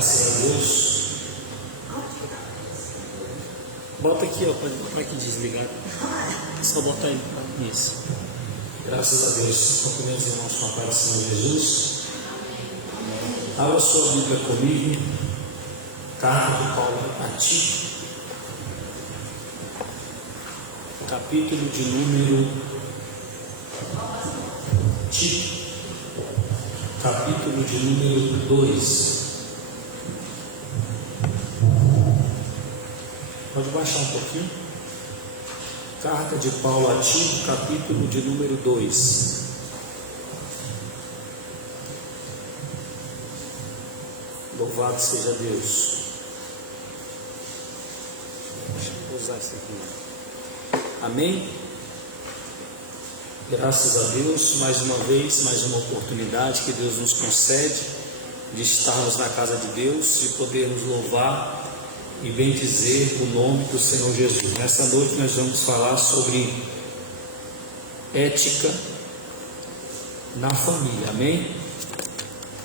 Graças a Deus. Bota aqui, ó, para que desligar. Só botar aí. Isso. Graças a Deus. Cumprimentos, irmãos, com a paz do Senhor Jesus. Abra sua Bíblia comigo. Carta de Paulo a Tito, capítulo de número Tito, capítulo de número 2. Pode baixar um pouquinho. Carta de Paulo a Tito, capítulo de número 2. Louvado seja Deus. Deixa eu usar isso aqui. Amém? Graças a Deus, mais uma vez, mais uma oportunidade que Deus nos concede de estarmos na casa de Deus, de podermos louvar e bendizer o nome do Senhor Jesus. Nessa noite nós vamos falar sobre ética na família. Amém?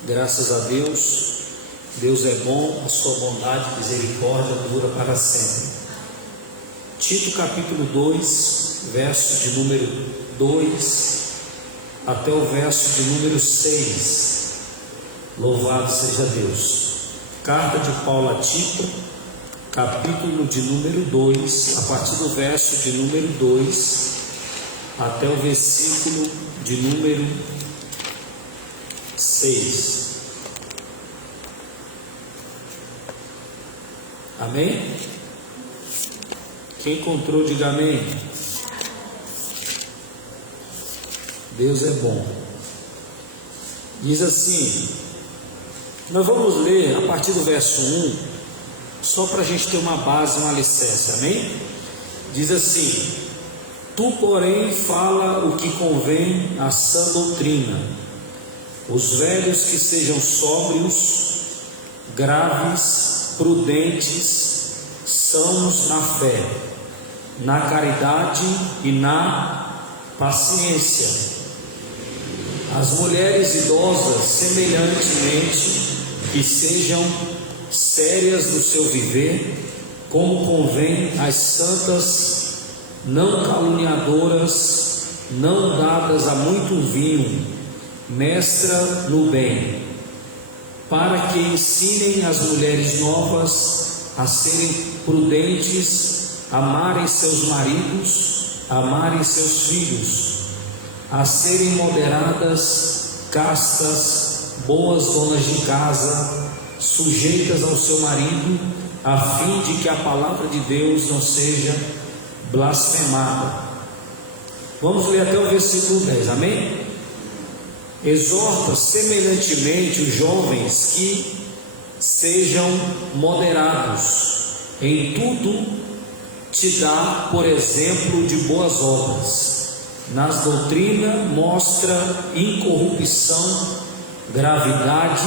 Graças a Deus. Deus é bom, a sua bondade e misericórdia dura para sempre. Tito capítulo 2, verso de número 2 até o verso de número 6. Louvado seja Deus. Carta de Paulo a Tito, capítulo de número 2, a partir do verso de número 2 até o versículo de número 6. Amém? Quem encontrou, diga amém. Deus é bom. Diz assim, nós vamos ler a partir do verso 1, só para a gente ter uma base, um alicerce, amém? Diz assim: tu, porém, fala o que convém à sã doutrina, os velhos que sejam sóbrios, graves, prudentes, sãos na fé, na caridade e na paciência. As mulheres idosas, semelhantemente, que sejam sérias no seu viver, como convém às santas, não caluniadoras, não dadas a muito vinho, mestra no bem, para que ensinem as mulheres novas a serem prudentes, amarem seus maridos, amarem seus filhos, a serem moderadas, castas, boas donas de casa, sujeitas ao seu marido, a fim de que a palavra de Deus não seja blasfemada. Vamos ler até o versículo 10, amém? Exorta semelhantemente os jovens que sejam moderados, em tudo te dá por exemplo de boas obras, nas doutrinas mostra incorrupção, gravidade,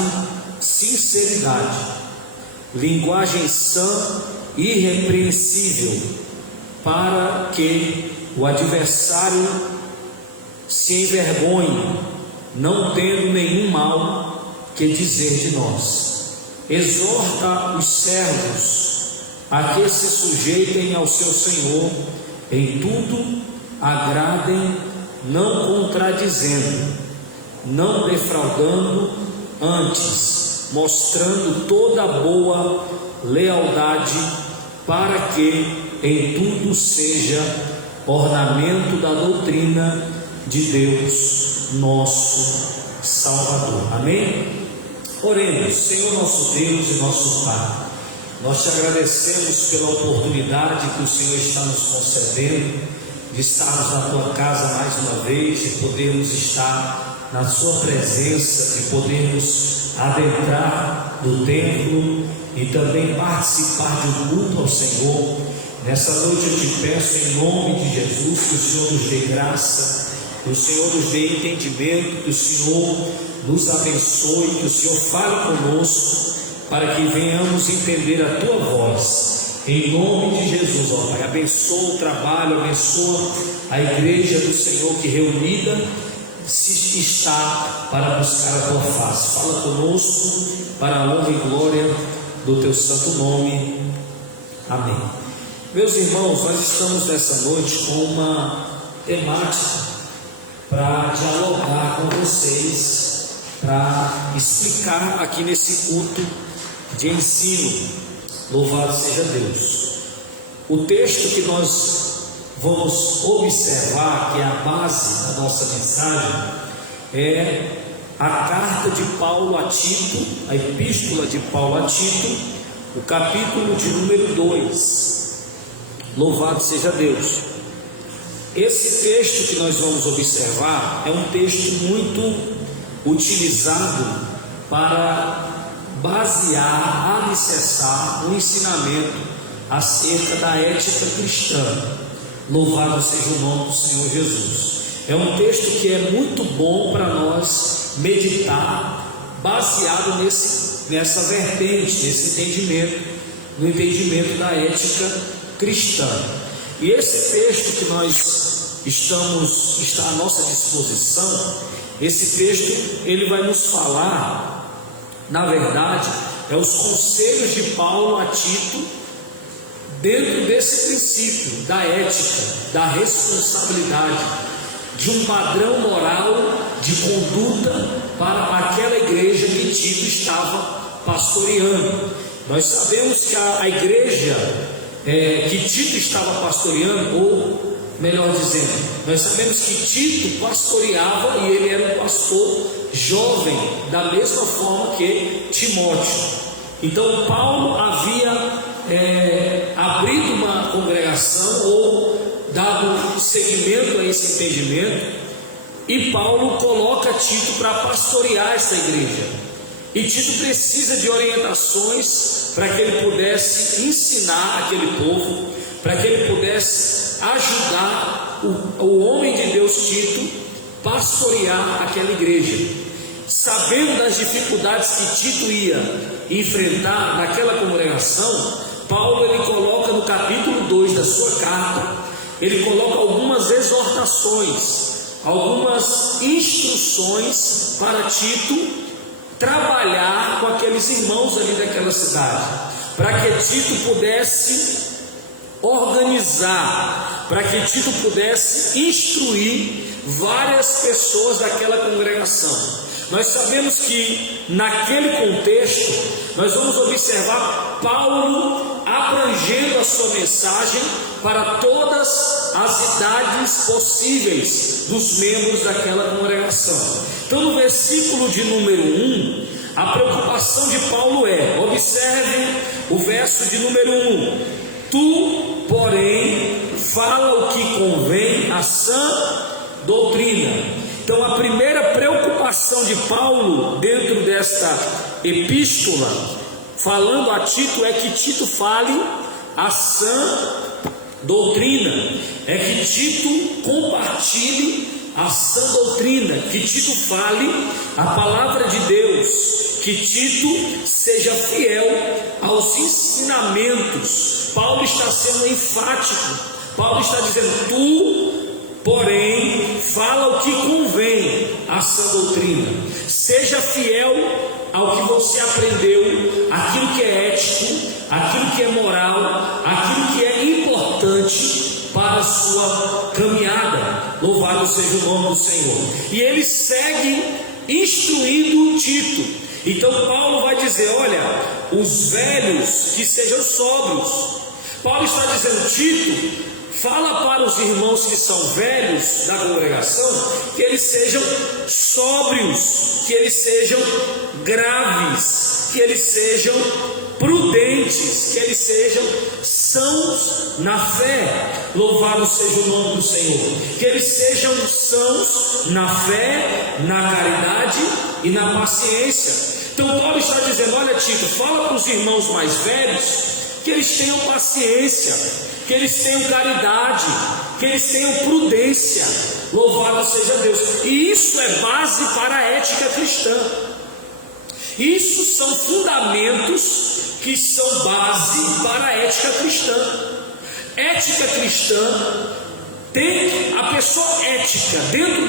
sinceridade, linguagem sã, irrepreensível, para que o adversário se envergonhe, não tendo nenhum mal que dizer de nós. Exorta os servos a que se sujeitem ao seu Senhor, em tudo agradem, não contradizendo, não defraudando, antes mostrando toda boa lealdade, para que em tudo seja ornamento da doutrina de Deus, nosso Salvador. Amém? Oremos. Senhor nosso Deus e nosso Pai, nós te agradecemos pela oportunidade que o Senhor está nos concedendo de estarmos na tua casa mais uma vez, de podermos estar na sua presença, de podermos adentrar no templo e também participar de um culto ao Senhor. Nessa noite eu te peço em nome de Jesus que o Senhor nos dê graça, que o Senhor nos dê entendimento, que o Senhor nos abençoe, que o Senhor fale conosco, para que venhamos entender a tua voz. Em nome de Jesus, ó Pai, abençoa o trabalho, abençoa a igreja do Senhor que reunida se está para buscar a tua face. Fala conosco para a honra e glória do teu santo nome. Amém. Meus irmãos, nós estamos nessa noite com uma temática para dialogar com vocês, para explicar aqui nesse culto de ensino. Louvado seja Deus. O texto que nós vamos observar, que é a base da nossa mensagem, é a carta de Paulo a Tito, a epístola de Paulo a Tito, o capítulo de número 2. Louvado seja Deus. Esse texto que nós vamos observar é um texto muito utilizado para basear, alicerçar o ensinamento acerca da ética cristã. Louvado seja o nome do Senhor Jesus. É um texto que é muito bom para nós meditar, baseado nessa vertente, nesse entendimento, no entendimento da ética cristã. E esse texto que nós está à nossa disposição, esse texto ele vai nos falar, na verdade, é os conselhos de Paulo a Tito dentro desse princípio da ética, da responsabilidade, de um padrão moral de conduta para aquela igreja que Tito estava pastoreando. Nós sabemos que a igreja que Tito estava pastoreando, ou melhor dizendo, nós sabemos que Tito pastoreava e ele era um pastor jovem, da mesma forma que Timóteo. Então Paulo havia abrido uma congregação ou dado seguimento a esse entendimento, e Paulo coloca Tito para pastorear essa igreja. E Tito precisa de orientações para que ele pudesse ensinar aquele povo, para que ele pudesse ajudar o homem de Deus Tito pastorear aquela igreja. Sabendo das dificuldades que Tito ia enfrentar naquela congregação, Paulo ele coloca no capítulo 2 da sua carta, ele coloca algumas exortações, algumas instruções para Tito trabalhar com aqueles irmãos ali daquela cidade, para que Tito pudesse organizar, para que Tito pudesse instruir várias pessoas daquela congregação. Nós sabemos que naquele contexto nós vamos observar Paulo abrangendo a sua mensagem para todas as idades possíveis dos membros daquela congregação. Então no versículo de número 1, a preocupação de Paulo observe o verso de número 1: tu, porém, fala o que convém à sã doutrina. Então a primeira preocupação de Paulo dentro desta epístola, falando a Tito, é que Tito fale a sã doutrina, é que Tito compartilhe a sã doutrina, que Tito fale a palavra de Deus, que Tito seja fiel aos ensinamentos. Paulo está sendo enfático, Paulo está dizendo: tu, porém, fala o que convém à sã doutrina. Seja fiel ao que você aprendeu, aquilo que é ético, aquilo que é moral, aquilo que é importante para a sua caminhada. Louvado seja o nome do Senhor. E ele segue instruindo Tito. Então Paulo vai dizer: olha, os velhos que sejam sóbrios. Paulo está dizendo: Tito, fala para os irmãos que são velhos da congregação que eles sejam sóbrios, que eles sejam graves, que eles sejam prudentes, que eles sejam sãos na fé. Louvado seja o nome do Senhor. Que eles sejam sãos na fé, na caridade e na paciência. Então Paulo está dizendo: olha, Tito, fala para os irmãos mais velhos que eles tenham paciência, que eles tenham caridade, que eles tenham prudência. Louvado seja Deus. E isso é base para a ética cristã. Isso são fundamentos que são base para a ética cristã. Ética cristã A pessoa ética dentro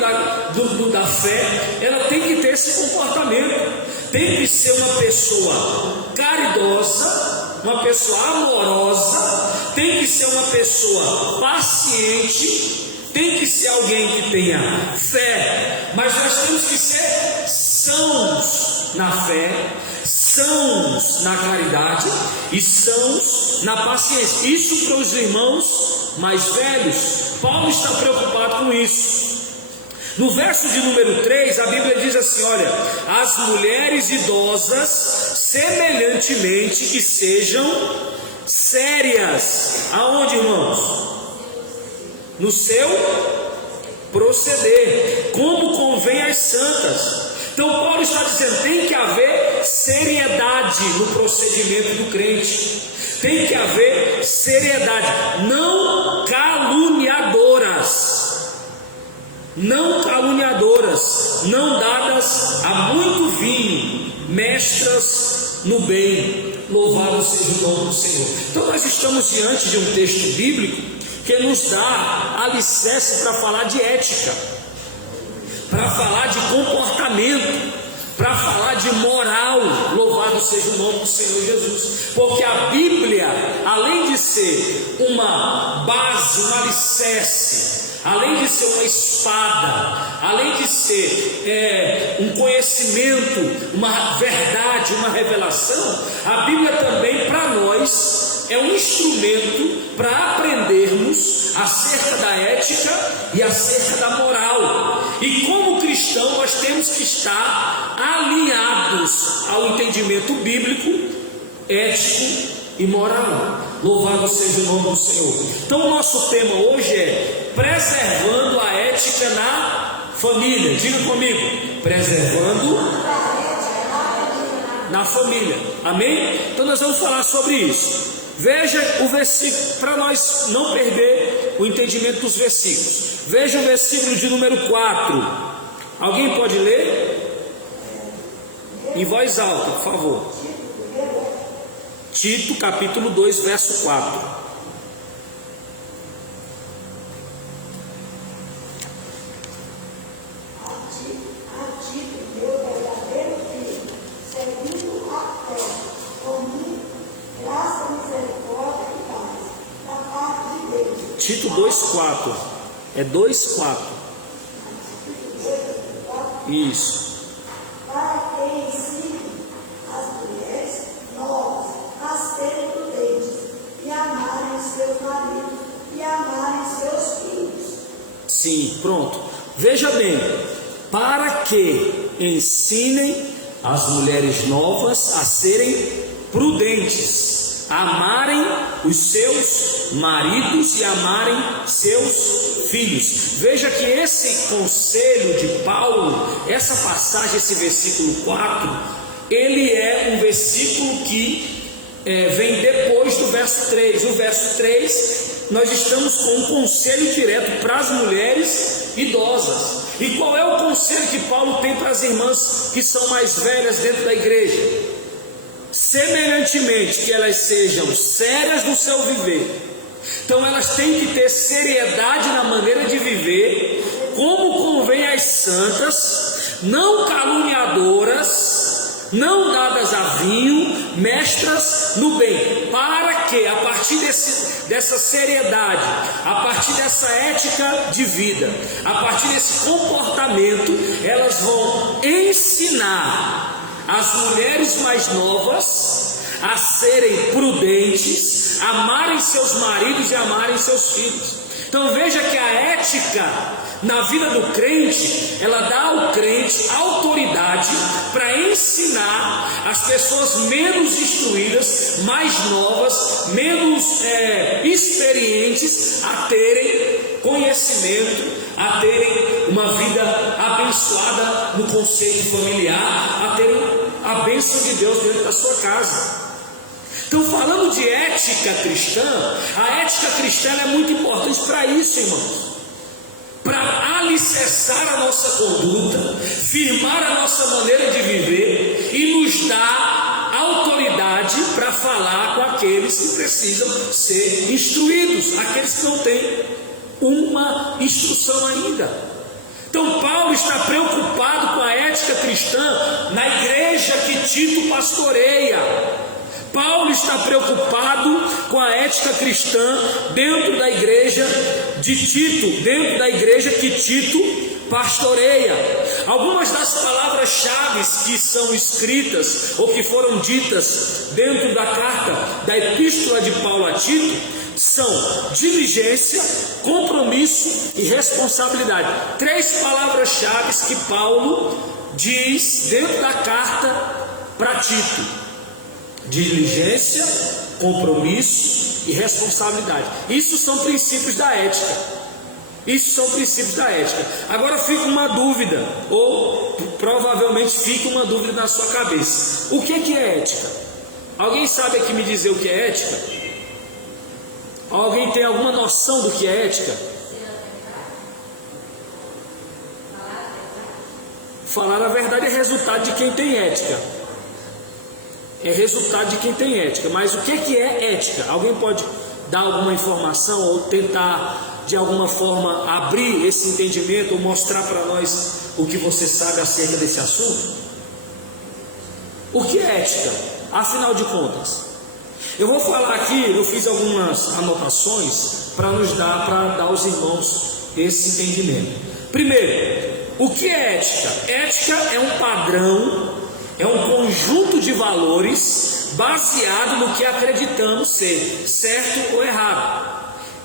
da fé, ela tem que ter esse comportamento. Tem que ser uma pessoa caridosa, uma pessoa amorosa, tem que ser uma pessoa paciente, tem que ser alguém que tenha fé, mas nós temos que ser sãos na fé, sãos na caridade e sãos na paciência. Isso para os irmãos mais velhos. Paulo está preocupado com isso. No verso de número 3, a Bíblia diz assim: olha, as mulheres idosas semelhantemente que sejam sérias. Aonde, irmãos? No seu proceder, como convém às santas. Então Paulo está dizendo, tem que haver seriedade no procedimento do crente. Tem que haver seriedade, não caluniadoras. Não caluniadoras, não dadas a muito vinho, mestras no bem. Louvado seja o nome do Senhor. Então nós estamos diante de um texto bíblico que nos dá alicerce para falar de ética, para falar de comportamento, para falar de moral. Louvado seja o nome do Senhor Jesus. Porque a Bíblia, além de ser uma base, um alicerce, além de ser uma espada, além de ser um conhecimento, uma verdade, uma revelação, a Bíblia também para nós é um instrumento para aprendermos acerca da ética e acerca da moral. E como cristão nós temos que estar alinhados ao entendimento bíblico, ético e moral. Louvado seja o nome do Senhor. Então o nosso tema hoje é preservando a ética na família. Diga comigo, preservando na família. Amém? Então nós vamos falar sobre isso. Veja o versículo, para nós não perder o entendimento dos versículos. Veja o versículo de número 4. Alguém pode ler? Em voz alta, por favor. Tito, capítulo 2, verso 4. Tito 2,4. É 2,4. Isso. Para que ensine as mulheres novas a serem prudentes e amarem seus maridos e amarem seus filhos. Sim, pronto. Veja bem, para que ensinem as mulheres novas a serem prudentes, a amarem os seus maridos e amarem seus filhos. Veja que esse conselho de Paulo, essa passagem, esse versículo 4, ele é um versículo que vem depois do verso 3. No verso 3, nós estamos com um conselho direto para as mulheres idosas. E qual é o conselho que Paulo tem para as irmãs que são mais velhas dentro da igreja? Semelhantemente, que elas sejam sérias no seu viver. Então elas têm que ter seriedade na maneira de viver, como convém às santas, não caluniadoras, não dadas a vinho, mestras no bem. Para que a partir dessa seriedade, a partir dessa ética de vida, a partir desse comportamento, elas vão ensinar as mulheres mais novas a serem prudentes, amarem seus maridos e amarem seus filhos. Então veja que a ética na vida do crente, ela dá ao crente autoridade para ensinar as pessoas menos instruídas, mais novas, menos experientes a terem conhecimento, a terem uma vida abençoada no conceito familiar, a terem a bênção de Deus dentro da sua casa. Então, falando de ética cristã, a ética cristã é muito importante para isso, irmãos. Para alicerçar a nossa conduta, firmar a nossa maneira de viver e nos dar autoridade para falar com aqueles que precisam ser instruídos, aqueles que não têm uma instrução ainda. Então Paulo está preocupado com a ética cristã na igreja que Tito pastoreia. Paulo está preocupado com a ética cristã dentro da igreja de Tito, dentro da igreja que Tito pastoreia. Algumas das palavras-chave que são escritas ou que foram ditas dentro da carta, da epístola de Paulo a Tito, são diligência, compromisso e responsabilidade. 3 palavras-chave que Paulo diz dentro da carta para Tito: diligência, compromisso e responsabilidade. Isso são princípios da ética. Isso são princípios da ética. Agora fica uma dúvida, ou provavelmente fica uma dúvida na sua cabeça: o que é ética? Alguém sabe aqui me dizer o que é ética? Alguém tem alguma noção do que é ética? Falar a verdade é resultado de quem tem ética. É resultado de quem tem ética. Mas o que é ética? Alguém pode dar alguma informação ou tentar de alguma forma abrir esse entendimento ou mostrar para nós o que você sabe acerca desse assunto? O que é ética? Afinal de contas, eu vou falar aqui, eu fiz algumas anotações para dar aos irmãos esse entendimento. Primeiro, o que é ética? Ética é um padrão, é um conjunto de valores baseado no que acreditamos ser certo ou errado.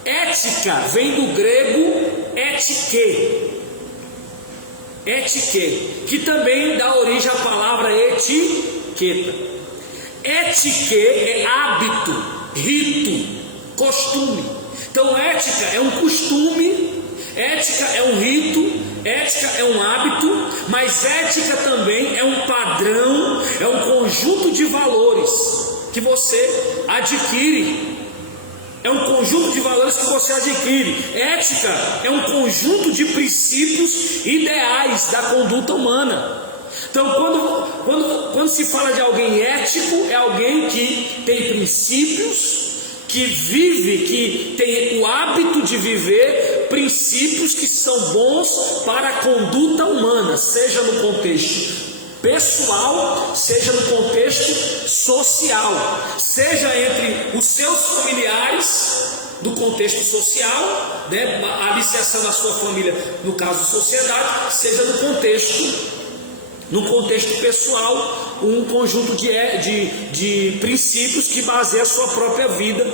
Ética vem do grego etike, que também dá origem à palavra etiqueta. Ética é hábito, rito, costume. Então ética é um costume, ética é um rito, ética é um hábito, mas ética também é um padrão, é um conjunto de valores que você adquire. É um conjunto de valores que você adquire. Ética é um conjunto de princípios ideais da conduta humana. Então, quando se fala de alguém ético, é alguém que tem princípios, que vive, que tem o hábito de viver princípios que são bons para a conduta humana, seja no contexto pessoal, seja no contexto social, seja entre os seus familiares, do contexto social, né, alicerçando a sua família, no caso sociedade, seja no contexto pessoal, um conjunto de princípios que baseia a sua própria vida,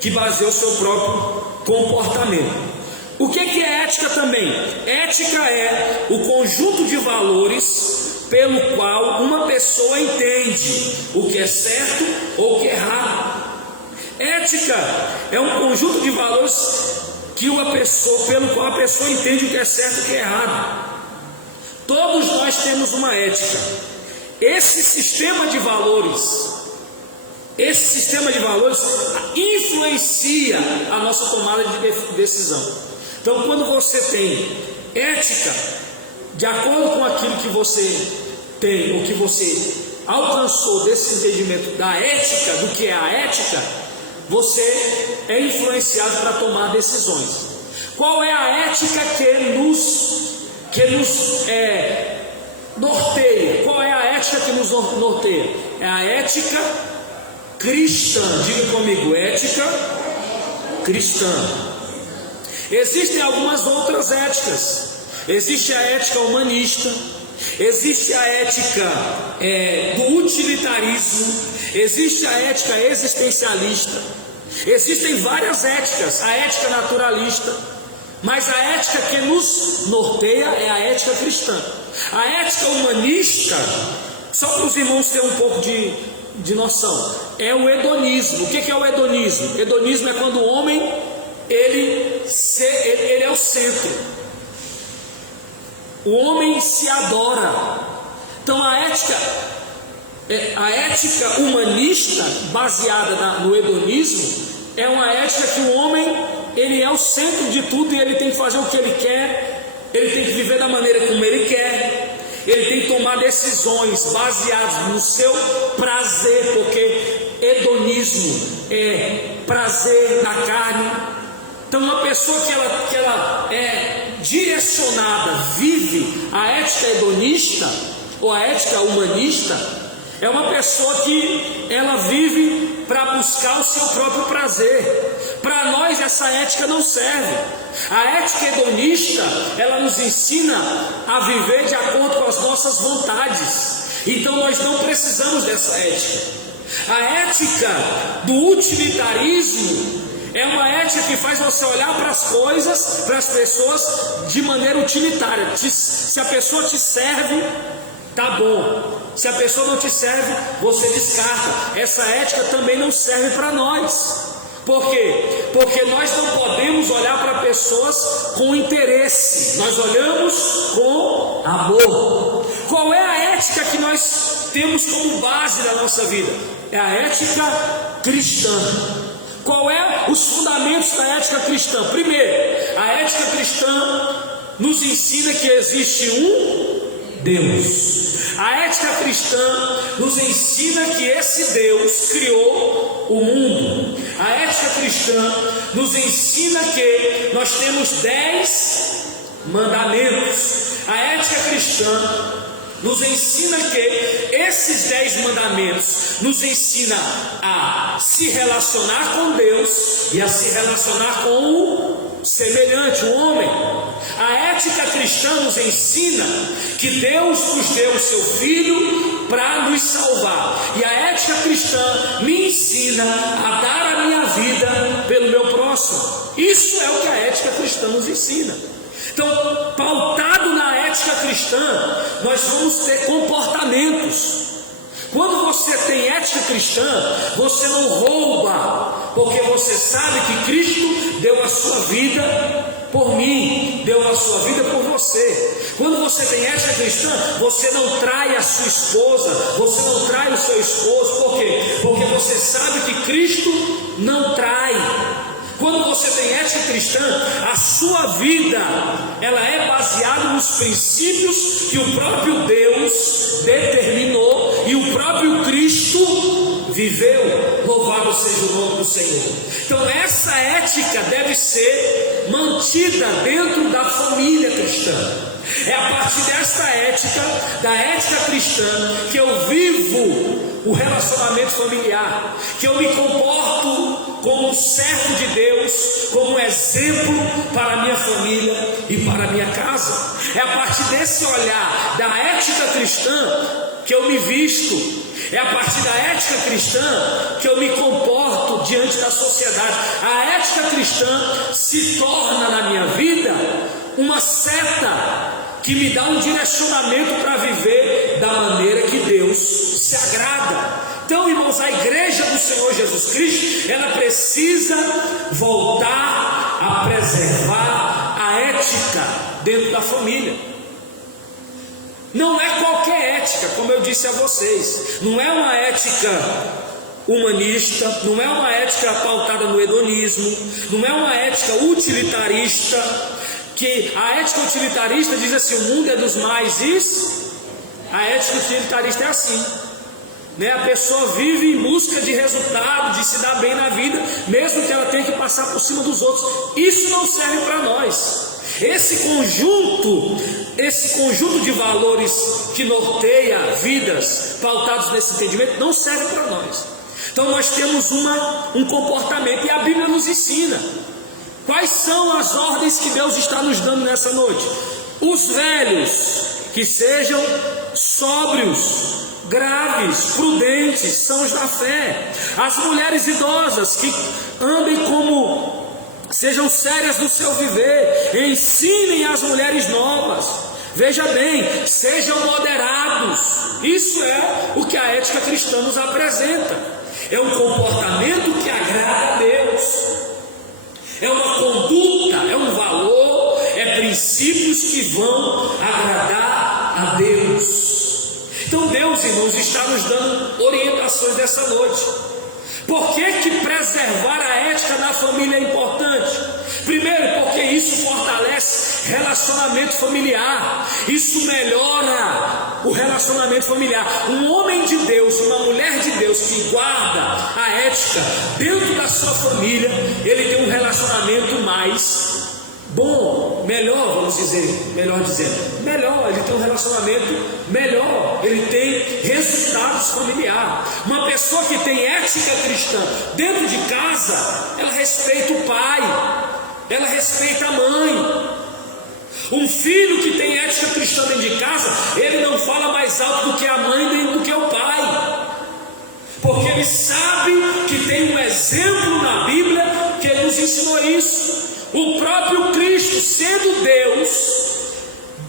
que baseia o seu próprio comportamento. O que é ética também? Ética é o conjunto de valores pelo qual uma pessoa entende o que é certo ou o que é errado. Ética é um conjunto de valores pelo qual a pessoa entende o que é certo e o que é errado. Todos nós temos uma ética. Esse sistema de valores influencia a nossa tomada de decisão. Então, quando você tem ética, de acordo com aquilo que você tem, ou que você alcançou desse entendimento da ética, do que é a ética, você é influenciado para tomar decisões. Qual é a ética que nos norteia? Qual é a ética que nos norteia? É a ética cristã. Diga comigo, ética cristã. Existem algumas outras éticas. Existe a ética humanista, existe a ética do utilitarismo, existe a ética existencialista, existem várias éticas, a ética naturalista, mas a ética que nos norteia é a ética cristã. A ética humanista, só para os irmãos terem um pouco de noção, é o hedonismo. O que é o hedonismo? Hedonismo é quando o homem ele é o centro. O homem se adora. Então a ética humanista, baseada no hedonismo, é uma ética que o homem ele é o centro de tudo e ele tem que fazer o que ele quer, ele tem que viver da maneira como ele quer, ele tem que tomar decisões baseadas no seu prazer, porque hedonismo é prazer na carne, Então, uma pessoa que ela é direcionada, vive a ética hedonista ou a ética humanista, é uma pessoa que ela vive para buscar o seu próprio prazer. Para nós essa ética não serve. A ética hedonista, ela nos ensina a viver de acordo com as nossas vontades. Então nós não precisamos dessa ética. A ética do utilitarismo é uma ética que faz você olhar para as coisas, para as pessoas de maneira utilitária. Se a pessoa te serve, tá bom. Se a pessoa não te serve, você descarta. Essa ética também não serve para nós. Por quê? Porque nós não podemos olhar para pessoas com interesse. Nós olhamos com amor. Qual é a ética que nós temos como base na nossa vida? É a ética cristã. Qual é os fundamentos da ética cristã? Primeiro, a ética cristã nos ensina que existe um Deus. A ética cristã nos ensina que esse Deus criou o mundo. A ética cristã nos ensina que nós temos 10 mandamentos. A ética cristã nos ensina que esses 10 mandamentos nos ensina a se relacionar com Deus e a se relacionar com o semelhante, o homem. A ética cristã nos ensina que Deus nos deu o seu Filho para nos salvar. E a ética cristã me ensina a dar a minha vida pelo meu próximo. Isso é o que a ética cristã nos ensina. Então, pautado na ética cristã, nós vamos ter comportamentos. Quando você tem ética cristã, você não rouba, porque você sabe que Cristo deu a sua vida por mim, deu a sua vida por você. Quando você tem ética cristã, você não trai a sua esposa, você não trai o seu esposo. Por quê? Porque você sabe que Cristo não trai. Quando você tem ética cristã, a sua vida, ela é baseada nos princípios que o próprio Deus determinou e o próprio Cristo viveu. Louvado seja o nome do Senhor. Então essa ética deve ser mantida dentro da família cristã. É a partir desta ética, da ética cristã, que eu vivo o relacionamento familiar, que eu me comporto como um servo de Deus, como um exemplo para a minha família e para a minha casa. É a partir desse olhar da ética cristã que eu me visto. É a partir da ética cristã que eu me comporto diante da sociedade. A ética cristã se torna na minha vida uma seta que me dá um direcionamento para viver da maneira que Deus se agrada. Então, irmãos, a igreja do Senhor Jesus Cristo, ela precisa voltar a preservar a ética dentro da família. Não é qualquer ética, como eu disse a vocês. Não é uma ética humanista, não é uma ética pautada no hedonismo, não é uma ética utilitarista. Que a ética utilitarista diz assim: o mundo é dos mais a ética utilitarista é assim, né? A pessoa vive em busca de resultado, de se dar bem na vida, mesmo que ela tenha que passar por cima dos outros. Isso não serve para nós. Esse conjunto de valores que norteia vidas pautados nesse entendimento não serve para nós. Então nós temos um comportamento, e a Bíblia nos ensina. Quais são as ordens que Deus está nos dando nessa noite? Os velhos, que sejam sóbrios, graves, prudentes, sãos da fé. As mulheres idosas, que andem sejam sérias no seu viver. Ensinem as mulheres novas. Veja bem, sejam moderados. Isso é o que a ética cristã nos apresenta. É um comportamento que agrada a Deus. É uma conduta, é um valor, é princípios que vão agradar a Deus. Então Deus, irmãos, está nos dando orientações dessa noite. Por que preservar a ética na família é importante? Primeiro, porque isso fortalece Relacionamento familiar, isso melhora o relacionamento familiar. Um homem de Deus, uma mulher de Deus que guarda a ética dentro da sua família, ele tem um relacionamento mais bom, melhor, vamos dizer, melhor, ele tem um relacionamento melhor, ele tem resultados familiares. Uma pessoa que tem ética cristã dentro de casa, ela respeita o pai, ela respeita a mãe. Um filho que tem ética cristã dentro de casa, ele não fala mais alto do que a mãe nem do que o pai, porque ele sabe que tem um exemplo na Bíblia que nos ensinou isso. O próprio Cristo, sendo Deus,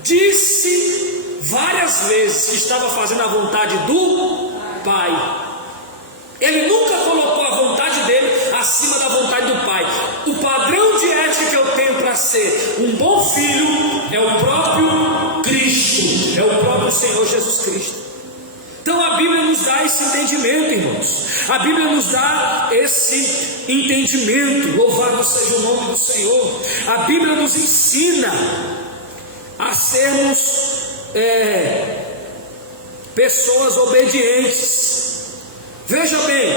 disse várias vezes que estava fazendo a vontade do Pai. Ele nunca colocou a vontade dele acima da vontade do Pai. O padrão de ética que eu tenho para ser um bom filho é o próprio Cristo, é o próprio Senhor Jesus Cristo. Então a Bíblia nos dá esse entendimento, irmãos. A Bíblia nos dá esse entendimento. Louvado seja o nome do Senhor. A Bíblia nos ensina a sermos pessoas obedientes. Veja bem,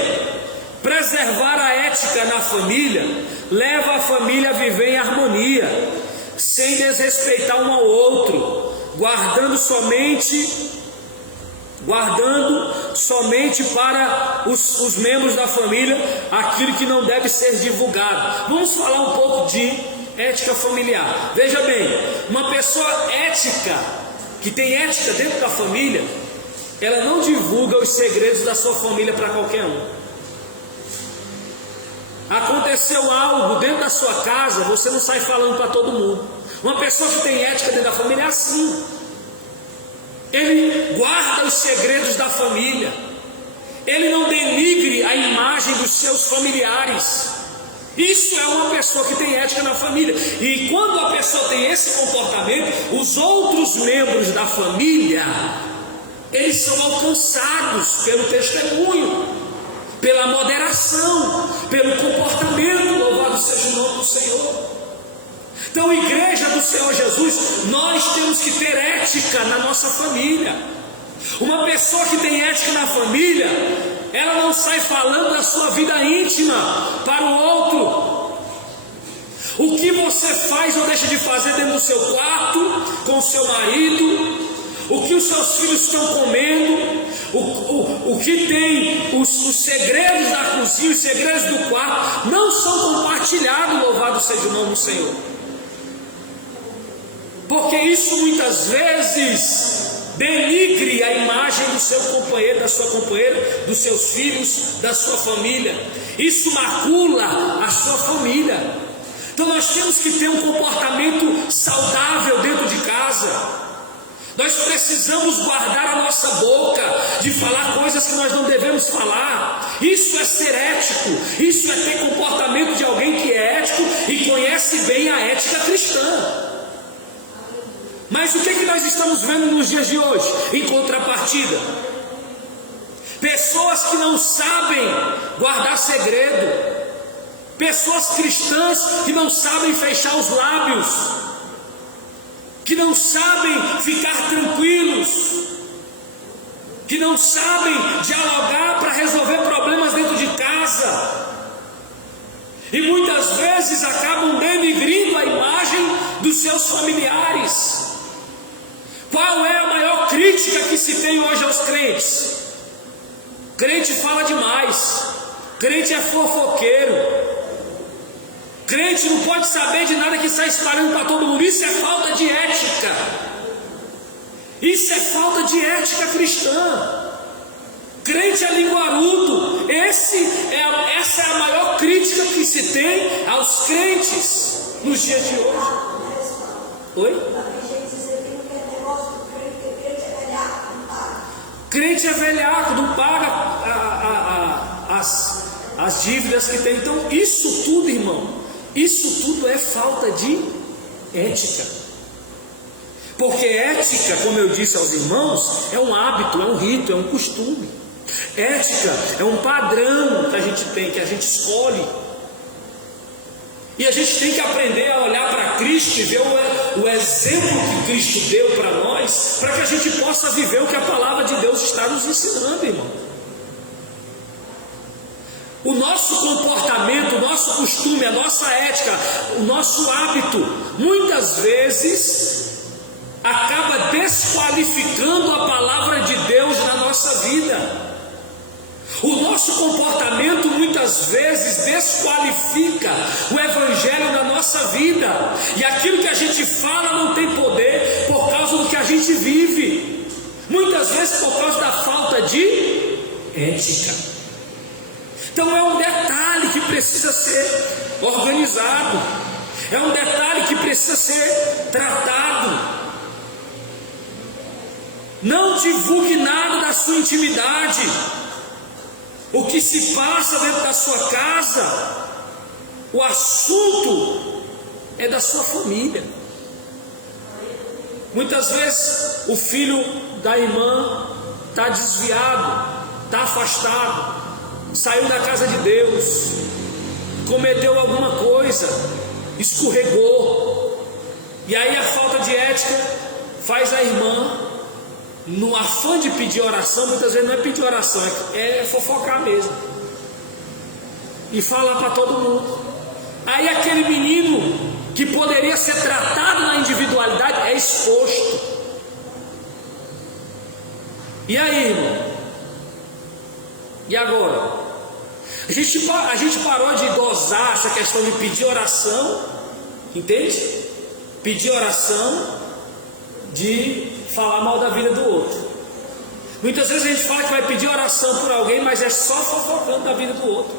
preservar a ética na família leva a família a viver em harmonia, sem desrespeitar um ao outro, guardando somente para os membros da família aquilo que não deve ser divulgado. Vamos falar um pouco de ética familiar. Veja bem, uma pessoa ética, que tem ética dentro da família, ela não divulga os segredos da sua família para qualquer um. Aconteceu algo dentro da sua casa, você não sai falando para todo mundo. Uma pessoa que tem ética dentro da família é assim. Ele guarda os segredos da família. Ele não denigre a imagem dos seus familiares. Isso é uma pessoa que tem ética na família. E quando a pessoa tem esse comportamento, os outros membros da família, eles são alcançados pelo testemunho, pela moderação, pelo comportamento. Louvado seja o nome do Senhor. Então, igreja do Senhor Jesus, nós temos que ter ética na nossa família. Uma pessoa que tem ética na família, ela não sai falando da sua vida íntima para o outro. O que você faz ou deixa de fazer dentro do seu quarto, com o seu marido, o que os seus filhos estão comendo, o que tem os segredos da cozinha, os segredos do quarto, não são compartilhados. Louvado seja o nome do Senhor. Porque isso muitas vezes denigre a imagem do seu companheiro, da sua companheira, dos seus filhos, da sua família. Isso macula a sua família. Então nós temos que ter um comportamento saudável dentro de casa. Nós precisamos guardar a nossa boca de falar coisas que nós não devemos falar. Isso é ser ético. Isso é ter comportamento de alguém que é ético e conhece bem a ética cristã. Mas o que nós estamos vendo nos dias de hoje? Em contrapartida, pessoas que não sabem guardar segredo, pessoas cristãs que não sabem fechar os lábios, que não sabem ficar tranquilos, que não sabem dialogar para resolver problemas dentro de casa, e muitas vezes acabam denigrindo a imagem dos seus familiares. Qual é a maior crítica que se tem hoje aos crentes? Crente fala demais, crente é fofoqueiro, crente não pode saber de nada que sai espalhando para todo mundo. Isso é falta de ética. Isso é falta de ética cristã. Crente é linguarudo. Essa é a maior crítica que se tem aos crentes nos dias de hoje. Oi? Crente é velhaco, não paga as dívidas que tem. Então isso tudo, irmão, isso tudo é falta de ética. Porque ética, como eu disse aos irmãos, é um hábito, é um rito, é um costume. Ética é um padrão que a gente tem, que a gente escolhe. E a gente tem que aprender a olhar para Cristo e ver o exemplo que Cristo deu para nós, para que a gente possa viver o que a palavra de Deus está nos ensinando, irmão. O nosso comportamento, o nosso costume, a nossa ética, o nosso hábito, muitas vezes acaba desqualificando a palavra de Deus na nossa vida. O nosso comportamento muitas vezes desqualifica o Evangelho na nossa vida, e aquilo que a gente fala não tem poder por causa do que a gente vive, muitas vezes por causa da falta de ética. Então é um detalhe que precisa ser organizado, é um detalhe que precisa ser tratado. Não divulgue nada da sua intimidade. O que se passa dentro da sua casa, o assunto é da sua família. Muitas vezes o filho da irmã está desviado, está afastado, saiu da casa de Deus, cometeu alguma coisa, escorregou, e aí a falta de ética faz a irmã, no afã de pedir oração, muitas vezes não é pedir oração, é fofocar mesmo, e falar para todo mundo. Aí aquele menino que poderia ser tratado na individualidade é exposto. E aí, irmão? E agora? A gente parou de gozar essa questão de pedir oração, entende? Pedir oração, de falar mal da vida do outro. Muitas vezes a gente fala que vai pedir oração por alguém, mas é só fofocando da vida do outro.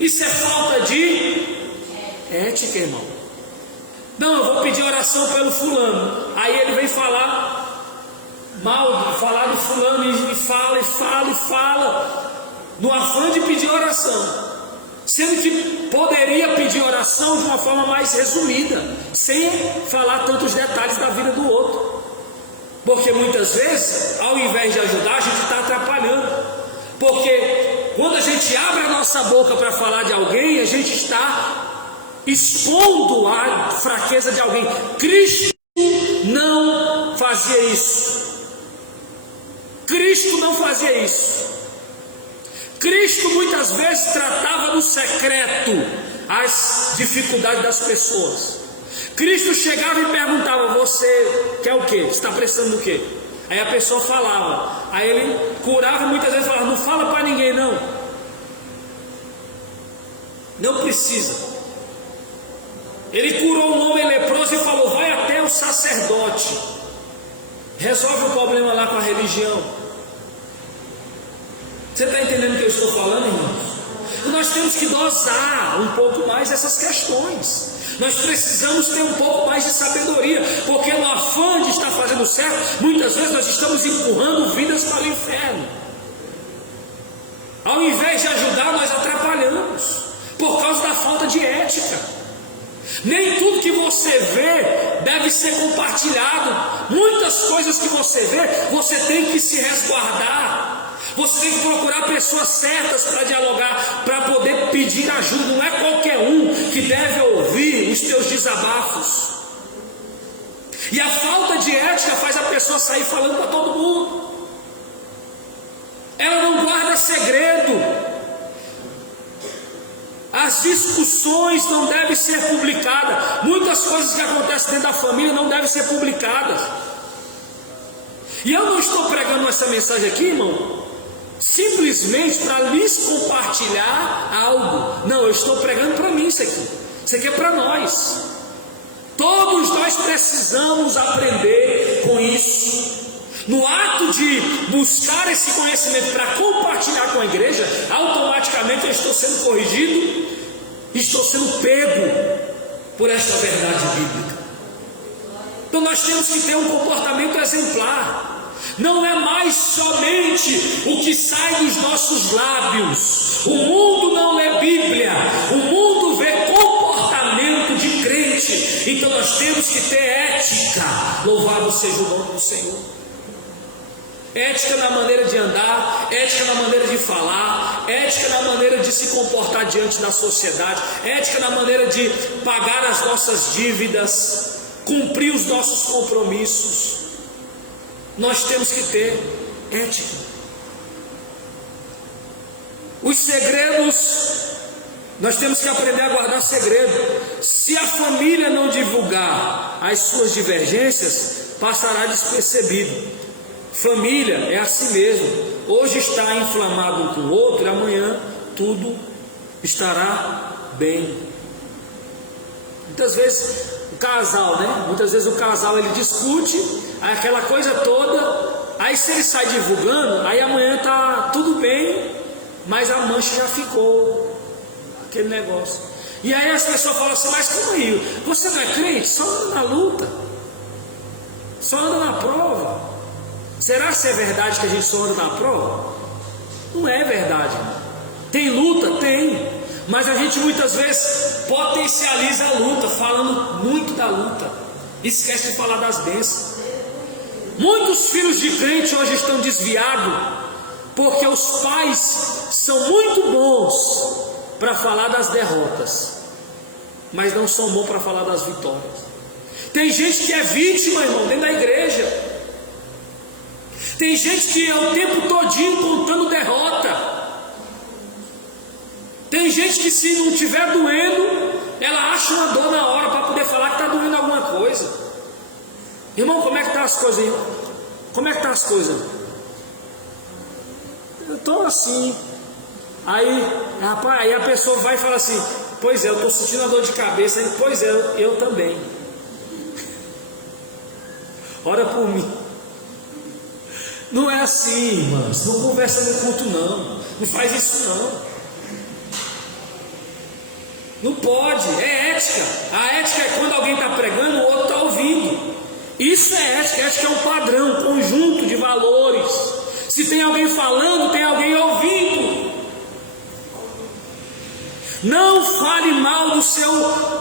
Isso é falta de ética, irmão. Não, eu vou pedir oração pelo fulano. Aí ele vem falar mal, falar do fulano, e fala, no afã de pedir oração, sendo que poderia pedir oração de uma forma mais resumida, sem falar tantos detalhes da vida do outro. Porque muitas vezes, ao invés de ajudar, a gente está atrapalhando. Porque quando a gente abre a nossa boca para falar de alguém, a gente está expondo a fraqueza de alguém. Cristo não fazia isso. Cristo não fazia isso. Cristo muitas vezes tratava no secreto as dificuldades das pessoas. Cristo chegava e perguntava: você quer o quê? Você está precisando do quê? Aí a pessoa falava, aí ele curava, muitas vezes falava: não fala para ninguém não, não precisa. Ele curou um homem leproso e falou: vai até o sacerdote, resolve o problema lá com a religião. Você está entendendo o que eu estou falando, irmãos? Nós temos que dosar um pouco mais essas questões. Nós precisamos ter um pouco mais de sabedoria, porque no afã de estar fazendo certo, muitas vezes nós estamos empurrando vidas para o inferno. Ao invés de ajudar, nós atrapalhamos, por causa da falta de ética. Nem tudo que você vê deve ser compartilhado. Muitas coisas que você vê, você tem que se resguardar. Você tem que procurar pessoas certas para dialogar, para poder pedir ajuda. Não é qualquer um que deve ouvir os teus desabafos. E a falta de ética faz a pessoa sair falando para todo mundo. Ela não guarda segredo. As discussões não devem ser publicadas. Muitas coisas que acontecem dentro da família não devem ser publicadas. E eu não estou pregando essa mensagem aqui, irmão, simplesmente para lhes compartilhar algo. Não, eu estou pregando para mim isso aqui. Isso aqui é para nós. Todos nós precisamos aprender com isso. No ato de buscar esse conhecimento para compartilhar com a igreja, automaticamente eu estou sendo corrigido, estou sendo pego por esta verdade bíblica. Então nós temos que ter um comportamento exemplar. Não é mais somente o que sai dos nossos lábios. O mundo não lê Bíblia, o mundo vê comportamento de crente. Então nós temos que ter ética. Louvado seja o nome do Senhor. ética na maneira de andar, ética na maneira de falar, ética na maneira de se comportar diante da sociedade, ética na maneira de pagar as nossas dívidas, cumprir os nossos compromissos. Nós temos que ter ética. Os segredos, nós temos que aprender a guardar segredo. Se a família não divulgar as suas divergências, passará despercebido. Família é assim mesmo. Hoje está inflamado um com o outro, e amanhã tudo estará bem. Muitas vezes o casal, Muitas vezes o casal ele discute, aí aquela coisa toda, aí se ele sai divulgando, aí amanhã está tudo bem, mas a mancha já ficou, aquele negócio. E aí as pessoas falam assim, mas como aí? Você não é crente? Só anda na luta, só anda na prova. Será que é verdade que a gente só anda na prova? Não é verdade. Tem luta? Tem. Mas a gente muitas vezes potencializa a luta, falando muito da luta, esquece de falar das bênçãos. Muitos filhos de crente hoje estão desviados, porque os pais são muito bons para falar das derrotas, mas não são bons para falar das vitórias. Tem gente que é vítima, irmão, dentro da igreja. Tem gente que é o tempo todinho contando derrota. Tem gente que se não estiver doendo, ela acha uma dor na hora para poder falar que está doendo alguma coisa. Irmão, como é que estão as coisas aí? Como é que estão as coisas? Eu estou assim. Aí, rapaz, aí a pessoa vai e fala assim, pois é, eu estou sentindo a dor de cabeça. Aí, pois é, eu também. Ora por mim. Não é assim, irmãos. Não conversa no culto, não. Não faz isso, não. Não pode. É ética. A ética é quando alguém está pregando, o outro está ouvindo. Isso é ética. Ética é um padrão, um conjunto de valores. Se tem alguém falando, tem alguém ouvindo. Não fale mal do seu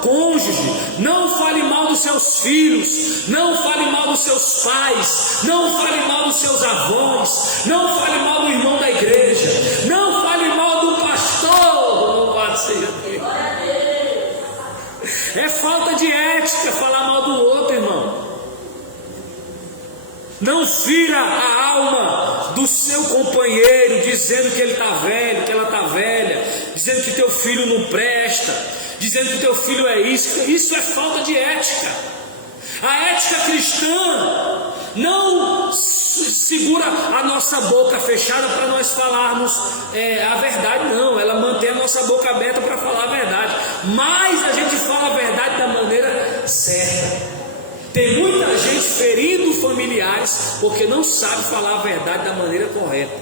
cônjuge, não fale mal dos seus filhos, não fale mal dos seus pais, não fale mal dos seus avós, não fale mal do irmão da igreja, não fale mal do pastor. Louvado seja Deus. É falta de ética falar mal do outro, irmão. Não fira a alma do seu companheiro dizendo que ele está velho, que ela está velha, dizendo que teu filho não presta, dizendo que teu filho é isso. Isso é falta de ética. A ética cristã não segura a nossa boca fechada para nós falarmos a verdade, não. Ela mantém a nossa boca aberta para falar a verdade, mas a gente fala a verdade da maneira certa. Tem muita gente ferindo familiares porque não sabe falar a verdade da maneira correta.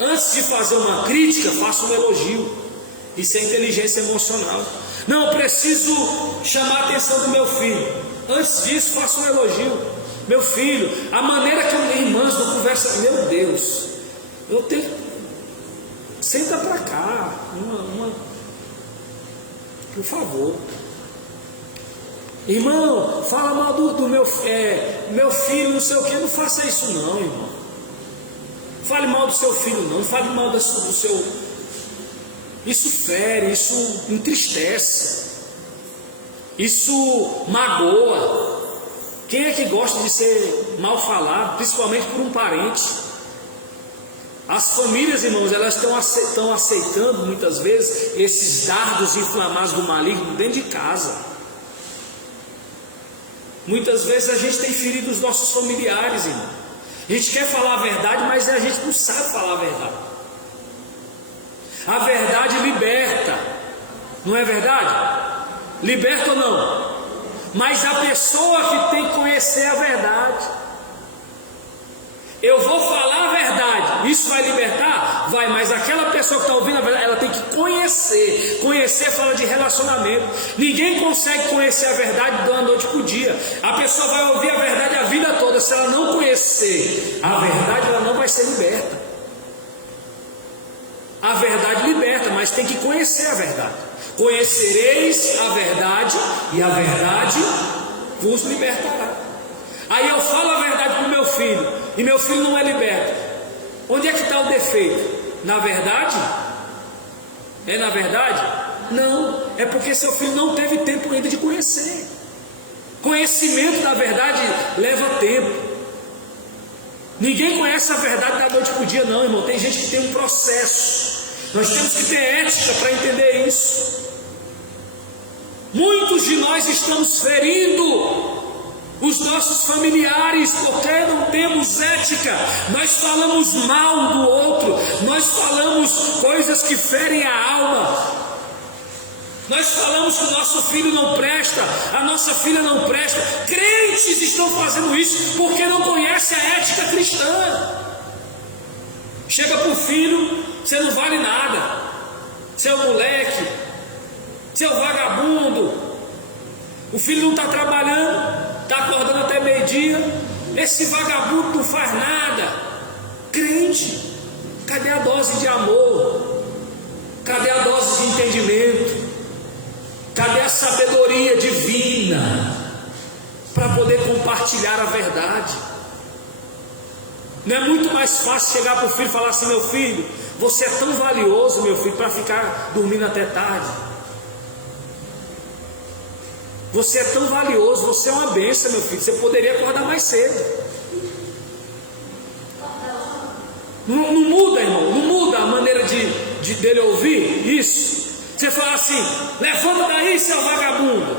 Antes de fazer uma crítica, faça um elogio. Isso é inteligência emocional. Não, eu preciso chamar a atenção do meu filho. Antes disso, faça um elogio. Meu filho, a maneira que irmãs não conversa, meu Deus, eu tenho. Senta para cá, por favor. Irmão, fala mal do meu filho, não sei o que, não faça isso não, irmão. Fale mal do seu filho não, fale mal do seu. Isso fere, isso entristece, isso magoa. Quem é que gosta de ser mal falado, principalmente por um parente? As famílias, irmãos, elas estão aceitando muitas vezes esses dardos inflamados do maligno dentro de casa. Muitas vezes a gente tem ferido os nossos familiares, irmão. A gente quer falar a verdade, mas a gente não sabe falar a verdade. A verdade liberta, não é verdade? Liberta ou não? Mas a pessoa que tem que conhecer a verdade. Eu vou falar a verdade, isso vai libertar? Vai, mas aquela pessoa que está ouvindo a verdade, ela tem que conhecer. Conhecer fala de relacionamento. Ninguém consegue conhecer a verdade da noite para o dia. A pessoa vai ouvir a verdade a vida toda. Se ela não conhecer a verdade, ela não vai ser liberta. A verdade liberta, mas tem que conhecer a verdade. Conhecereis a verdade, e a verdade vos libertará. Aí eu falo a verdade para o meu filho. e meu filho não é liberto. Onde é que está o defeito? Na verdade? É na verdade? Não, é porque seu filho não teve tempo ainda de conhecer. Conhecimento da verdade leva tempo. Ninguém conhece a verdade da noite para o dia, não, irmão. Tem gente que tem um processo. Nós temos que ter ética para entender isso. Muitos de nós estamos ferindo os nossos familiares porque não temos ética. Nós falamos mal do outro, nós falamos coisas que ferem a alma. Nós falamos que o nosso filho não presta, a nossa filha não presta. Crentes estão fazendo isso porque não conhecem a ética cristã. Chega para o filho, você não vale nada, você é um moleque, você é um vagabundo. O filho não está trabalhando, está acordando até meio-dia. Esse vagabundo não faz nada. Crente, cadê a dose de amor? Cadê a dose de entendimento? Cadê a sabedoria divina para poder compartilhar a verdade? Não é muito mais fácil chegar para o filho e falar assim: meu filho, você é tão valioso, meu filho, para ficar dormindo até tarde. Você é tão valioso, você é uma bênção, meu filho, você poderia acordar mais cedo. Não muda, irmão, não muda a maneira dele ouvir isso. Você fala assim: levanta daí, seu vagabundo.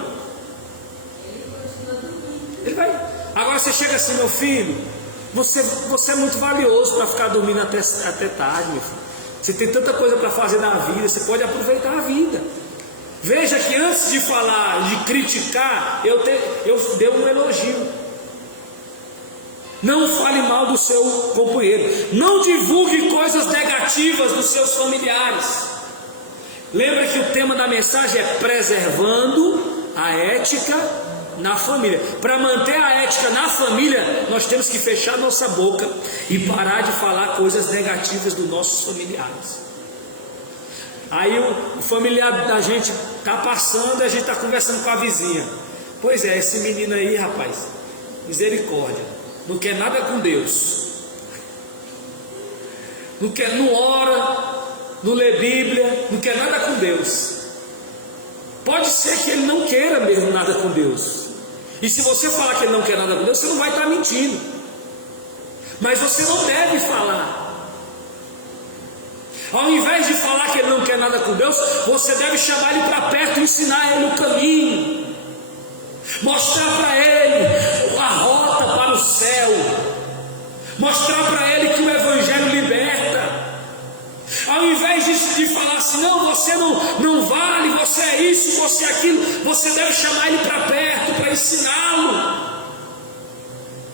Ele vai. Agora você chega assim: meu filho, você é muito valioso para ficar dormindo até tarde, meu filho. Você tem tanta coisa para fazer na vida, você pode aproveitar a vida. Veja que antes de falar, de criticar, eu dei um elogio. Não fale mal do seu companheiro. Não divulgue coisas negativas dos seus familiares. Lembra que o tema da mensagem é preservando a ética na família. Para manter a ética na família, nós temos que fechar nossa boca e parar de falar coisas negativas dos nossos familiares. Aí o familiar da gente está passando e a gente está conversando com a vizinha. Pois é, esse menino aí, rapaz, misericórdia, não quer nada com Deus. Não ora, não lê Bíblia, não quer nada com Deus. Pode ser que ele não queira mesmo nada com Deus. E se você falar que ele não quer nada com Deus, você não vai estar mentindo. Mas você não deve falar. Ao invés de falar que ele não quer nada com Deus, você deve chamar ele para perto e ensinar ele o caminho. Mostrar para ele a rota para o céu. Mostrar para ele que o Evangelho liberta. Ao invés de falar assim: não, você não vale, você é isso, você é aquilo, você deve chamar ele para perto, para ensiná-lo.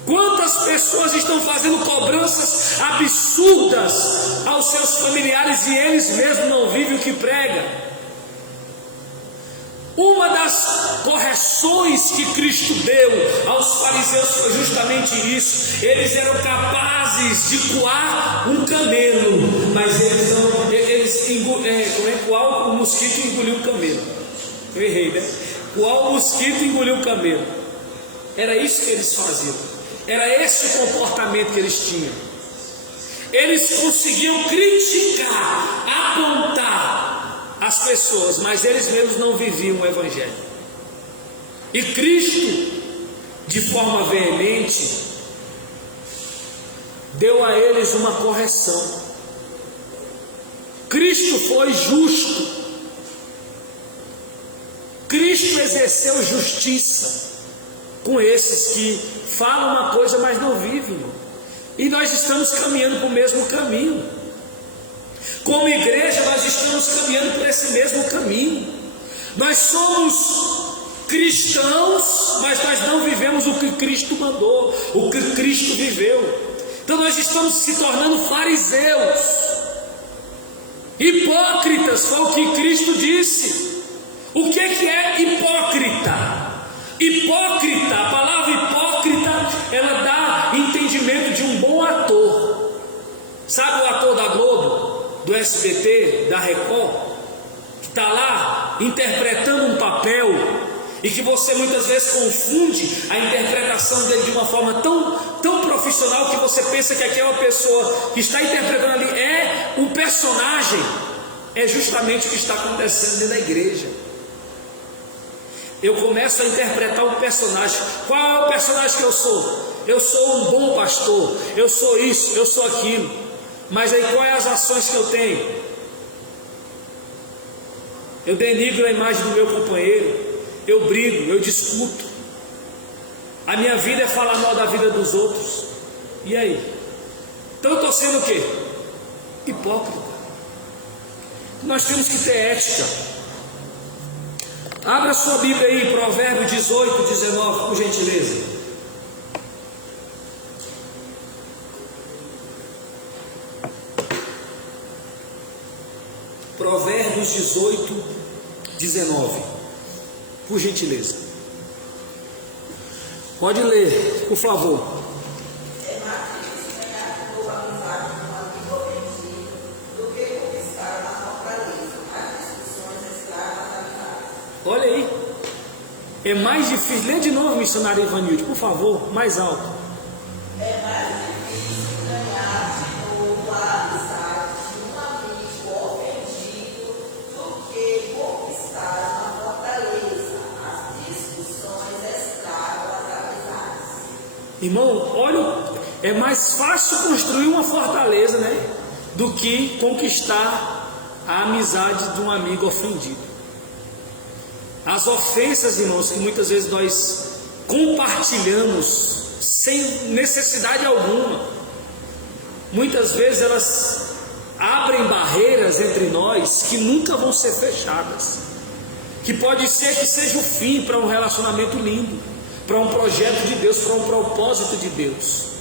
Quantas pessoas estão fazendo cobranças absurdas aos seus familiares e eles mesmos não vivem o que pregam? Uma das correções que Cristo deu aos fariseus foi justamente isso. Eles eram capazes de coar um camelo, mas coar o mosquito engoliu o camelo. Eu errei, né? Coar o mosquito engoliu o camelo. Era isso que eles faziam. Era esse o comportamento que eles tinham. Eles conseguiam criticar, apontar as pessoas, mas eles mesmos não viviam o Evangelho. E Cristo, de forma veemente, deu a eles uma correção. Cristo foi justo. Cristo exerceu justiça com esses que falam uma coisa, mas não vivem. E nós estamos caminhando para o mesmo caminho. Como igreja, nós estamos caminhando por esse mesmo caminho. Nós somos cristãos, mas nós não vivemos o que Cristo mandou, o que Cristo viveu. Então nós estamos se tornando fariseus, hipócritas, foi o que Cristo disse. O que é hipócrita? Hipócrita, a palavra hipócrita, ela dá entendimento de um bom ator. Sabe o ator da Globo, do SBT, da Record, que está lá interpretando um papel, e que você muitas vezes confunde a interpretação dele de uma forma tão profissional que você pensa que aquela pessoa que está interpretando ali é o personagem, é justamente o que está acontecendo dentro da igreja. Eu começo a interpretar um personagem. Qual é o personagem que eu sou? Eu sou um bom pastor, eu sou isso, eu sou aquilo. Mas aí quais as ações que eu tenho? Eu denigro a imagem do meu companheiro, eu brigo, eu discuto. A minha vida é falar mal da vida dos outros. E aí? Então eu estou sendo o quê? Hipócrita. Nós temos que ter ética. Abra sua Bíblia aí, Provérbios 18, 19, por gentileza. Provérbios 18, 19, por gentileza. Pode ler, por favor. É mais difícil ganhar boa amizade com um amigo ofendido do que conquistar na fortaleza as discussões escravas amizades. Olha aí. É mais difícil. Lê de novo, missionário Ivanilde, por favor, mais alto. É mais difícil ganhar de novo a amizade de um amigo ofendido do que conquistar na fortaleza as discussões escravas amizades. Irmão, olha, é mais fácil construir uma fortaleza, né, do que conquistar a amizade de um amigo ofendido. As ofensas, irmãos, que muitas vezes nós compartilhamos sem necessidade alguma, muitas vezes elas abrem barreiras entre nós que nunca vão ser fechadas, que pode ser que seja o fim para um relacionamento lindo, para um projeto de Deus, para um propósito de Deus.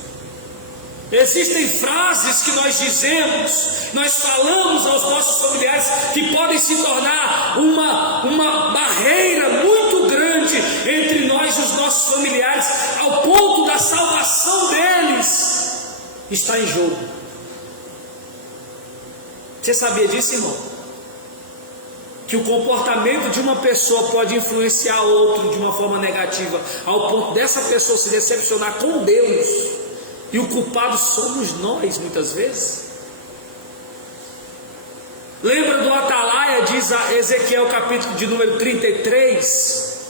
Existem frases que nós dizemos, nós falamos aos nossos familiares, que podem se tornar uma barreira muito grande entre nós e os nossos familiares, ao ponto da salvação deles estar em jogo. Você sabia disso, irmão? Que o comportamento de uma pessoa pode influenciar outro de uma forma negativa, ao ponto dessa pessoa se decepcionar com Deus. E o culpado somos nós, muitas vezes. Lembra do Atalaia, diz a Ezequiel capítulo de número 33.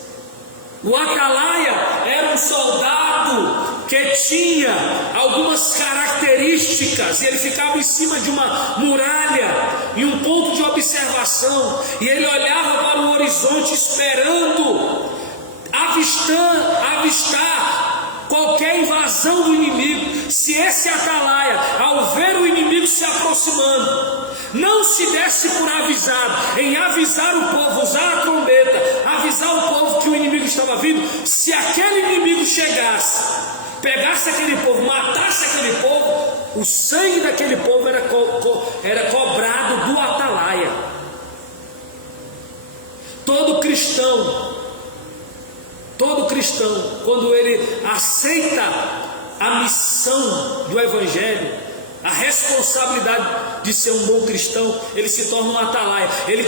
O Atalaia era um soldado que tinha algumas características, e ele ficava em cima de uma muralha, em um ponto de observação, e ele olhava para o horizonte esperando avistar qualquer invasão do inimigo. Se esse Atalaia, ao ver o inimigo se aproximando, não se desse por avisado, em avisar o povo, usar a trombeta, avisar o povo que o inimigo estava vindo, se aquele inimigo chegasse, pegasse aquele povo, matasse aquele povo, o sangue daquele povo era cobrado do Atalaia. Todo cristão, quando ele aceita a missão do Evangelho, a responsabilidade de ser um bom cristão, ele se torna um Atalaia. Ele é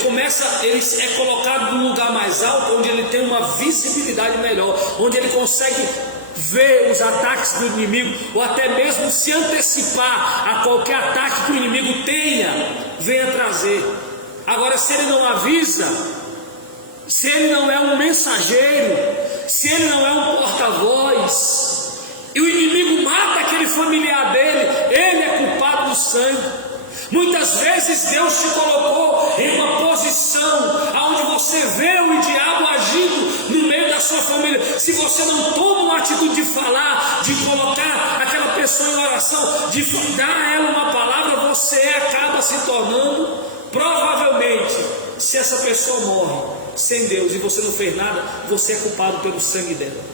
colocado num lugar mais alto, onde ele tem uma visibilidade melhor, onde ele consegue ver os ataques do inimigo, ou até mesmo se antecipar a qualquer ataque que o inimigo venha trazer. Agora, se ele não avisa, se ele não é um mensageiro, se ele não é um porta-voz, e o inimigo mata aquele familiar dele, ele é culpado do sangue. Muitas vezes Deus te colocou em uma posição onde você vê o diabo agindo no meio da sua família. Se você não toma uma atitude de falar, de colocar aquela pessoa em oração, de dar a ela uma palavra, você acaba se tornando, provavelmente, se essa pessoa morre sem Deus e você não fez nada, você é culpado pelo sangue dela.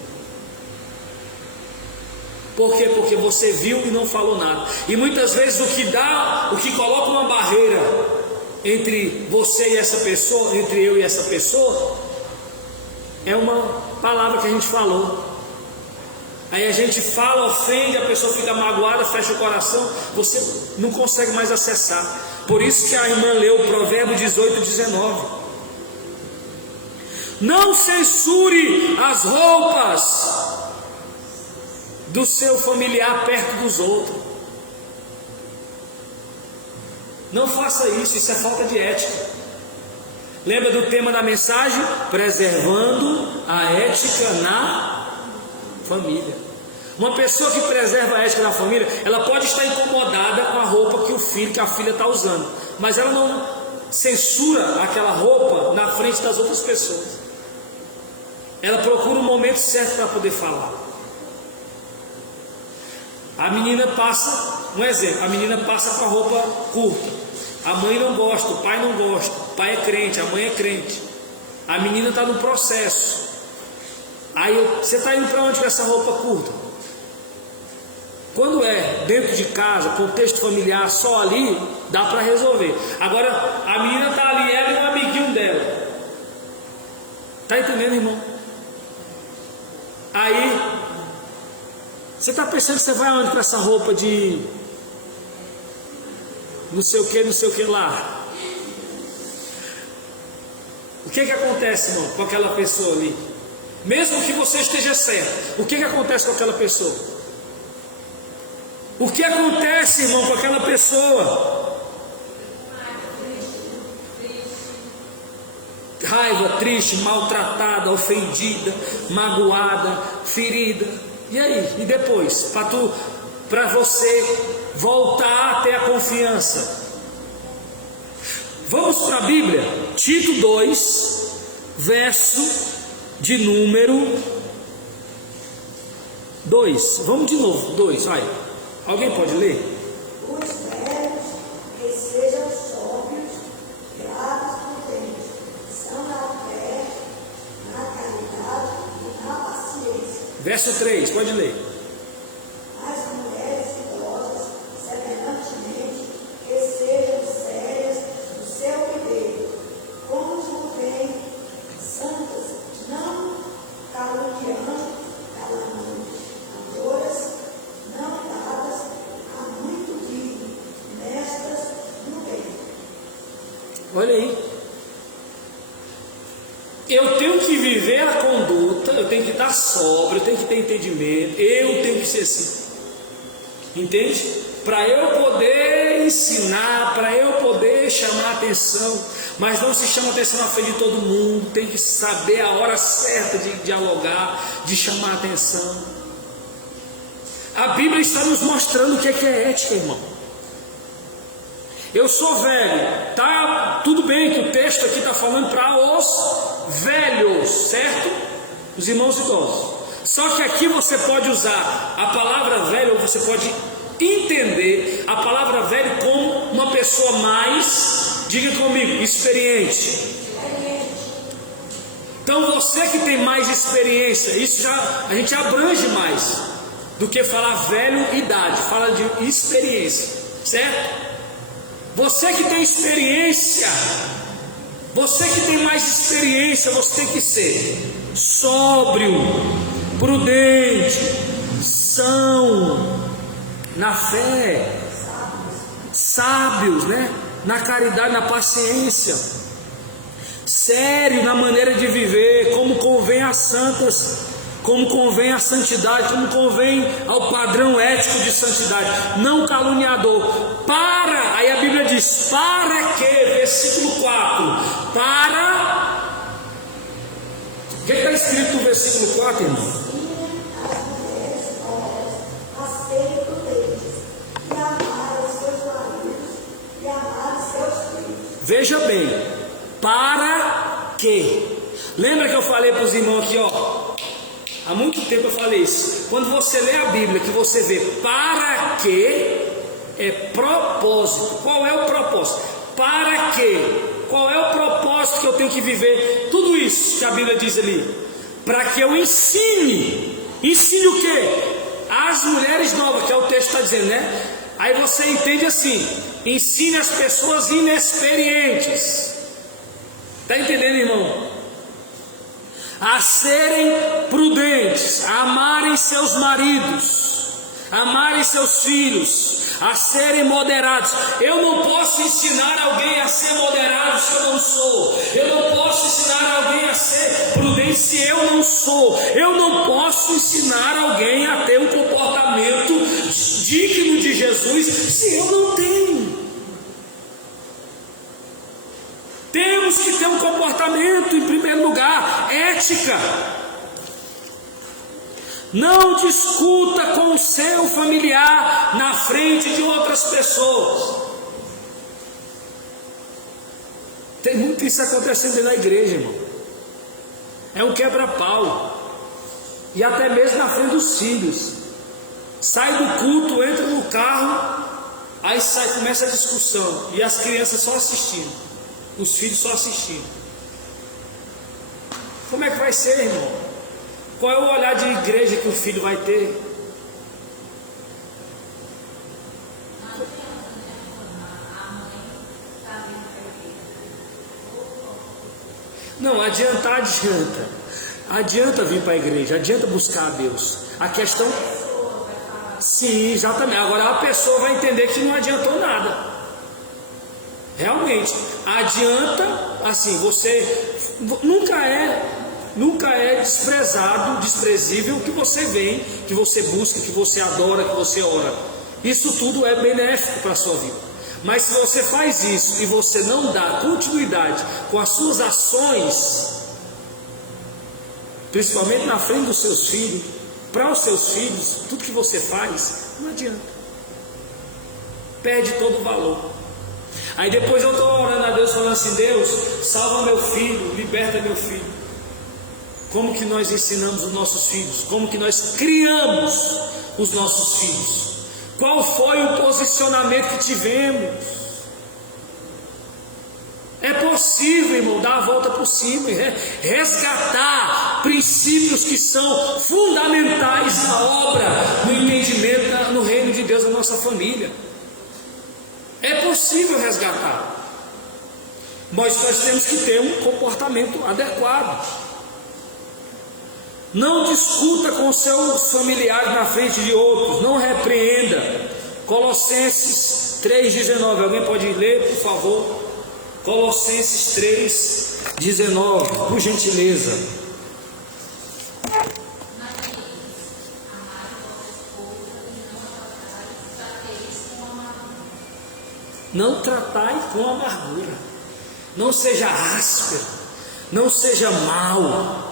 Por quê? Porque você viu e não falou nada. E muitas vezes o que coloca uma barreira entre você e essa pessoa, entre eu e essa pessoa, é uma palavra que a gente falou. Aí a gente fala, ofende, a pessoa fica magoada, fecha o coração, você não consegue mais acessar. Por isso que a irmã leu o Provérbio 18, 19. Não censure as roupas do seu familiar perto dos outros. Não faça isso, isso é falta de ética. Lembra do tema da mensagem? Preservando a ética na família. Uma pessoa que preserva a ética na família, ela pode estar incomodada com a roupa que o filho, que a filha está usando, mas ela não censura aquela roupa na frente das outras pessoas. Ela procura o momento certo para poder falar. A menina passa, um exemplo, a menina passa com a roupa curta. A mãe não gosta, o pai não gosta, o pai é crente, a mãe é crente. A menina está no processo. Aí você está indo para onde com essa roupa curta? Quando é dentro de casa, contexto familiar, só ali, dá para resolver. Agora, a menina está ali, ela e um amiguinho dela. Está entendendo, irmão? Aí, você está pensando que você vai aonde com essa roupa de não sei o que lá? O que acontece, irmão, com aquela pessoa ali? Mesmo que você esteja certo, o que acontece com aquela pessoa? O que acontece, irmão, com aquela pessoa? Raiva, triste, maltratada, ofendida, magoada, ferida. E aí? E depois? Para você voltar a ter a confiança. Vamos para a Bíblia, Tito 2, verso de número 2. Vamos de novo, 2, vai. Alguém pode ler? Os velhos que sejam sóbrios, graves, prudentes, são na fé, na caridade e na paciência. Verso 3, pode ler. As mulheres idosas, semelhantemente, que sejam sérias no seu viver, como convém, santas, não caluniadoras, não dadas a muito vinho, nestas no bem. Olha aí. Eu tenho que viver a conduta, eu tenho que estar sóbrio, eu tenho que ter entendimento, eu tenho que ser assim. Entende? Para eu poder ensinar, para eu poder chamar a atenção, mas não se chama atenção na frente de todo mundo, tem que saber a hora certa de dialogar, de chamar a atenção. A Bíblia está nos mostrando o que é ética, irmão. Eu sou velho, tá? Tudo bem que o texto aqui está falando para os velhos, certo? Os irmãos idosos. Só que aqui você pode usar a palavra velho, ou você pode entender a palavra velho como uma pessoa mais, diga comigo, experiente. Então você que tem mais experiência, isso já a gente abrange mais do que falar velho idade, fala de experiência, certo? Você que tem experiência, você que tem mais experiência, você tem que ser sóbrio, prudente, são, na fé, sábios, né? Na caridade, na paciência, sério na maneira de viver, como convém às santas, como convém à santidade, como convém ao padrão ético de santidade, não caluniador. Aí a Bíblia diz, para que, versículo 4, o que está escrito no versículo 4, irmão? As mulheres novas, as serem prudentes, e amar os seus maridos, e amar os seus filhos. Veja bem, para que? Lembra que eu falei para os irmãos aqui, ó? Há muito tempo eu falei isso. Quando você lê a Bíblia, que você vê para que, é propósito. Qual é o propósito? Para que? Qual é o propósito que eu tenho que viver? Tudo isso que a Bíblia diz ali. Para que eu ensine. Ensine o quê? As mulheres novas, que é o texto está dizendo, né? Aí você entende assim. Ensine as pessoas inexperientes. Está entendendo, irmão? A serem prudentes, a amarem seus maridos, a amarem seus filhos, a serem moderados. Eu não posso ensinar alguém a ser moderado se eu não sou. Eu não posso ensinar alguém a ser sou. Eu não posso ensinar alguém a ter um comportamento digno de Jesus se eu não tenho. Temos que ter um comportamento, em primeiro lugar, ética. Não discuta com o seu familiar na frente de outras pessoas. Tem muito isso acontecendo dentro da igreja, irmão. É um quebra-pau. E até mesmo na frente dos filhos. Sai do culto, entra no carro, aí começa a discussão. E as crianças só assistindo. Os filhos só assistindo. Como é que vai ser, irmão? Qual é o olhar de igreja que o filho vai ter? Não, adianta. Adianta vir para a igreja, adianta buscar a Deus. A questão... Sim, exatamente. Agora a pessoa vai entender que não adiantou nada. Realmente, adianta, assim, você nunca é desprezível que você vem, que você busca, que você adora, que você ora. Isso tudo é benéfico para a sua vida. Mas se você faz isso e você não dá continuidade com as suas ações, principalmente na frente dos seus filhos, para os seus filhos, tudo que você faz, não adianta. Perde todo o valor. Aí depois eu estou orando a Deus, falando assim: Deus, salva meu filho, liberta meu filho. Como que nós ensinamos os nossos filhos? Como que nós criamos os nossos filhos? Qual foi o posicionamento que tivemos? É possível, irmão, dar a volta por cima, resgatar princípios que são fundamentais na obra, no entendimento, no reino de Deus, na nossa família. É possível resgatar, mas nós temos que ter um comportamento adequado. Não discuta com seus familiares na frente de outros, não repreenda. Colossenses 3,19, alguém pode ler, por favor? Colossenses 3,19, por gentileza. Não tratai com amargura, não seja áspero, não seja mau.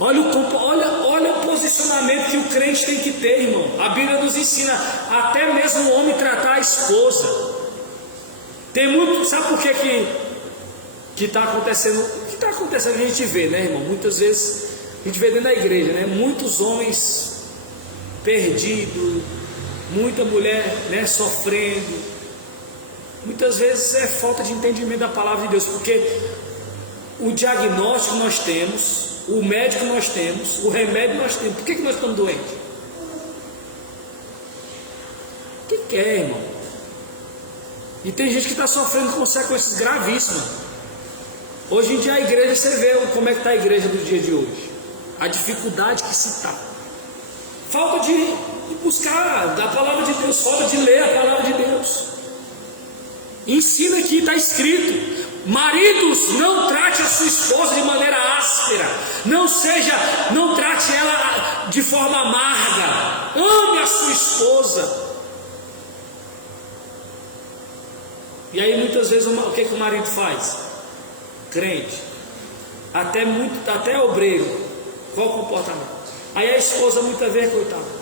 Olha o posicionamento que o crente tem que ter, irmão. A Bíblia nos ensina até mesmo o homem tratar a esposa. Tem muito, sabe por que está acontecendo? O que está acontecendo a gente vê, né, irmão? Muitas vezes a gente vê dentro da igreja, né? Muitos homens perdidos, muita mulher, né, sofrendo. Muitas vezes é falta de entendimento da palavra de Deus, porque o diagnóstico nós temos, o médico nós temos, o remédio nós temos. Por que nós estamos doentes? O que é, irmão? E tem gente que está sofrendo consequências gravíssimas. Hoje em dia a igreja, você vê como é que está a igreja do dia de hoje. A dificuldade que se está. Falta de buscar da palavra de Deus, falta de ler a palavra de Deus. Ensina aqui, está escrito: maridos, não trate a sua esposa de maneira áspera, não trate ela de forma amarga, ame a sua esposa. E aí muitas vezes o que o marido faz? Crente, até obreiro, qual o comportamento? Aí a esposa muitas vezes, coitada.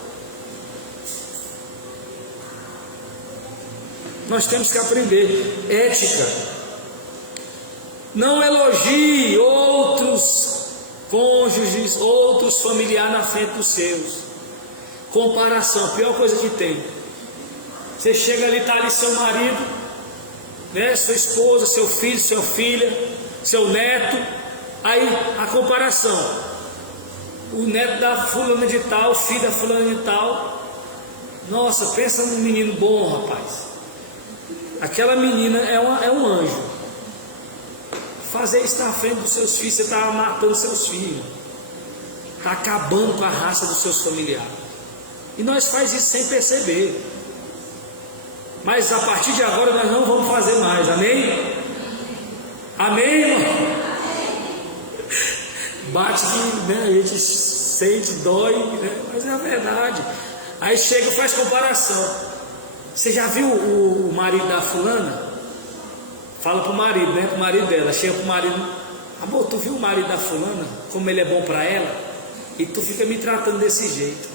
Nós temos que aprender ética. Não elogie outros cônjuges, outros familiares na frente dos seus. Comparação, a pior coisa que tem. Você chega ali, está ali seu marido, né, sua esposa, seu filho, sua filha, seu neto. Aí a comparação. O neto da fulana de tal, o filho da fulana de tal. Nossa, pensa num menino bom, rapaz. Aquela menina é um anjo. Fazer isso na frente dos seus filhos, você está matando seus filhos, está acabando com a raça dos seus familiares. E nós fazemos isso sem perceber. Mas a partir de agora nós não vamos fazer mais, amém? Amém, irmão? bate que, né, a gente sente, dói, né, mas é a verdade. Aí chega e faz comparação. Você já viu o marido da fulana? Fala pro marido, né? Pro marido dela. Chega pro marido: amor, tu viu o marido da fulana? Como ele é bom pra ela? E tu fica me tratando desse jeito.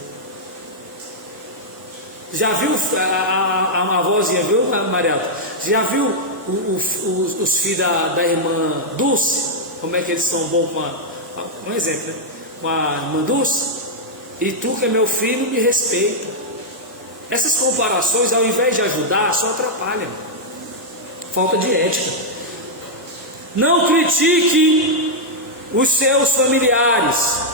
Já viu a vozinha, viu, Mariela? Já viu os filhos da irmã Dulce? Como é que eles são bons com um exemplo, né? Com a irmã Dulce? E tu, que é meu filho, me respeita. Essas comparações, ao invés de ajudar, só atrapalham. Falta de ética. Não critique os seus familiares.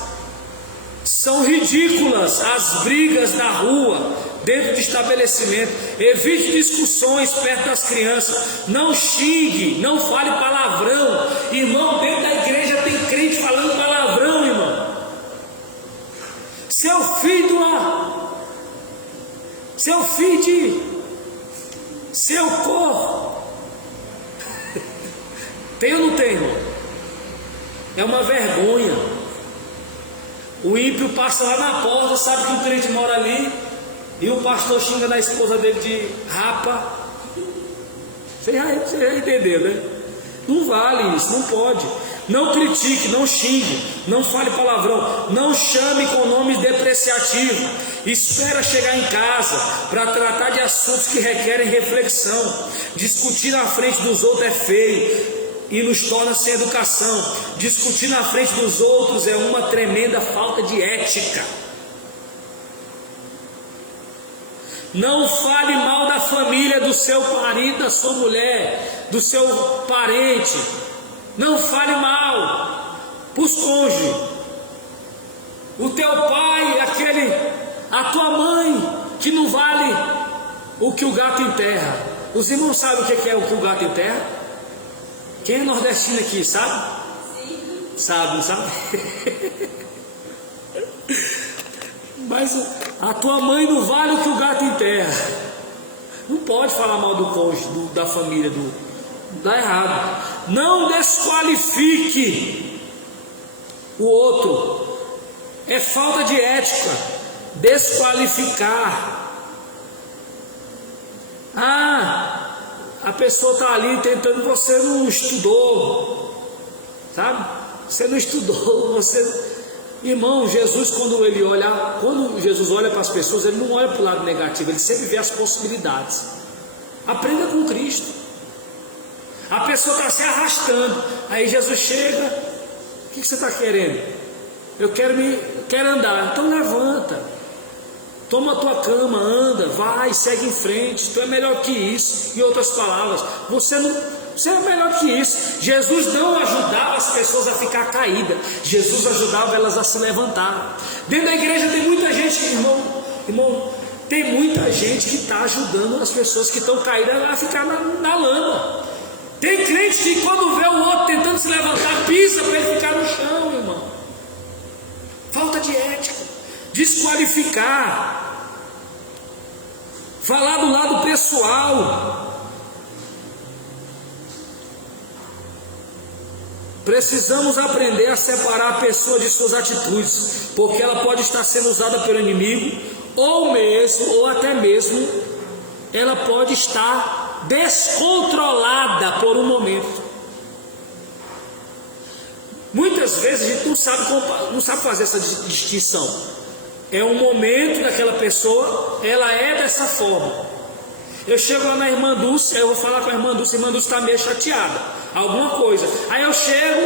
São ridículas as brigas na rua, dentro de estabelecimento. Evite discussões perto das crianças. Não xingue, não fale palavrão. Irmão, dentro da igreja tem crente falando palavrão, irmão. Seu filho lá, seu filho, seu corpo. Tem ou não tem, irmão? É uma vergonha. O ímpio passa lá na porta, sabe que o crente mora ali, e o pastor xinga na esposa dele de rapa. Você já entendeu, né? Não vale isso, não pode. Não critique, não xingue, não fale palavrão, não chame com nomes depreciativos. Espera chegar em casa para tratar de assuntos que requerem reflexão. Discutir na frente dos outros é feio e nos torna sem educação. Discutir na frente dos outros é uma tremenda falta de ética. Não fale mal da família, do seu marido, da sua mulher, do seu parente. Não fale mal para os cônjuges. O teu pai, a tua mãe, que não vale o que o gato enterra. Os irmãos sabem o que é o que o gato enterra? Quem é nordestino aqui, sabe? Sim. Sabe, não sabe? Mas a tua mãe não vale o que o gato enterra. Não pode falar mal do cônjuge, da família, dá errado. Não desqualifique o outro. É falta de ética desqualificar. A pessoa está ali tentando, você não estudou, sabe? Você não estudou, você... Irmão, Jesus quando Jesus olha para as pessoas, ele não olha para o lado negativo, ele sempre vê as possibilidades. Aprenda com Cristo. A pessoa está se arrastando, aí Jesus chega: o que você está querendo? Eu quero andar. Então levanta, toma a tua cama, anda, vai, segue em frente. Tu é melhor que isso. Em outras palavras, você é melhor que isso. Jesus não ajudava as pessoas a ficar caídas, Jesus ajudava elas a se levantar. Dentro da igreja tem muita gente, irmão, tem muita gente que está ajudando as pessoas que estão caídas a ficar na lama. Tem crente que quando vê o outro tentando se levantar, pisa para ele ficar no chão, irmão. Falta de ética. Desqualificar. Falar do lado pessoal. Precisamos aprender a separar a pessoa de suas atitudes, porque ela pode estar sendo usada pelo inimigo, ou até mesmo, ela pode estar descontrolada por um momento. Muitas vezes a gente não sabe fazer essa distinção. É um momento daquela pessoa, ela é dessa forma. Eu chego lá na irmã Dulce, eu vou falar com a irmã Dulce está meio chateada, alguma coisa. Aí eu chego,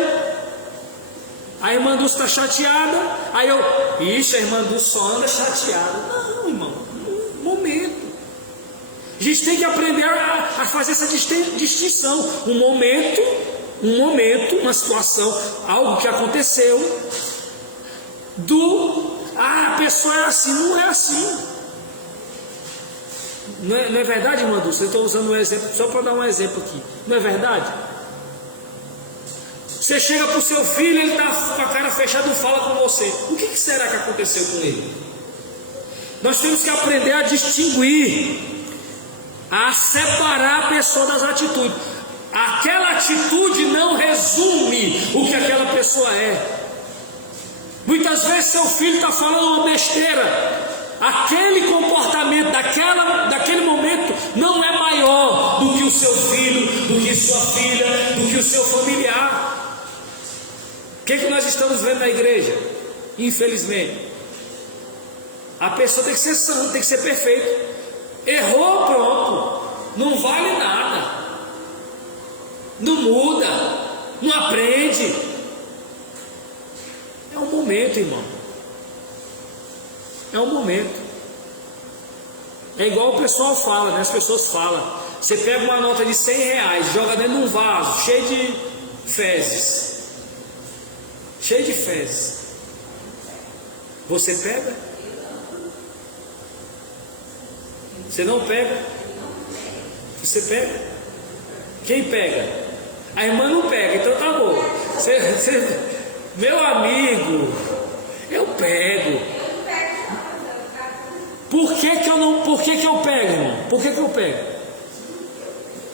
a irmã Dulce está chateada, aí a irmã Dulce só anda chateada. Não, irmão, um momento. A gente tem que aprender a fazer essa distinção. Um momento, uma situação, algo que aconteceu, a pessoa é assim, não é assim. Não é verdade, irmã Dulce? Eu estou usando um exemplo, só para dar um exemplo aqui. Não é verdade? Você chega para o seu filho, ele está com a cara fechada, não fala com você. O que será que aconteceu com ele? Nós temos que aprender a distinguir, a separar a pessoa das atitudes. Aquela atitude não resume o que aquela pessoa é. Muitas vezes seu filho está falando uma besteira. Aquele comportamento daquele momento não é maior do que o seu filho, do que sua filha, do que o seu familiar. O que nós estamos vendo na igreja? Infelizmente, a pessoa tem que ser santa, tem que ser perfeita. Errou, pronto, não vale nada, não muda, não aprende. É um momento, irmão. É um momento. É igual o pessoal fala, né? As pessoas falam. Você pega uma nota de R$100, joga dentro de um vaso cheio de fezes. Cheio de fezes. Você pega? Você não pega? Você pega? Quem pega? A irmã não pega, então tá bom. Meu amigo, eu pego. Por que eu pego, irmão? Por que eu pego?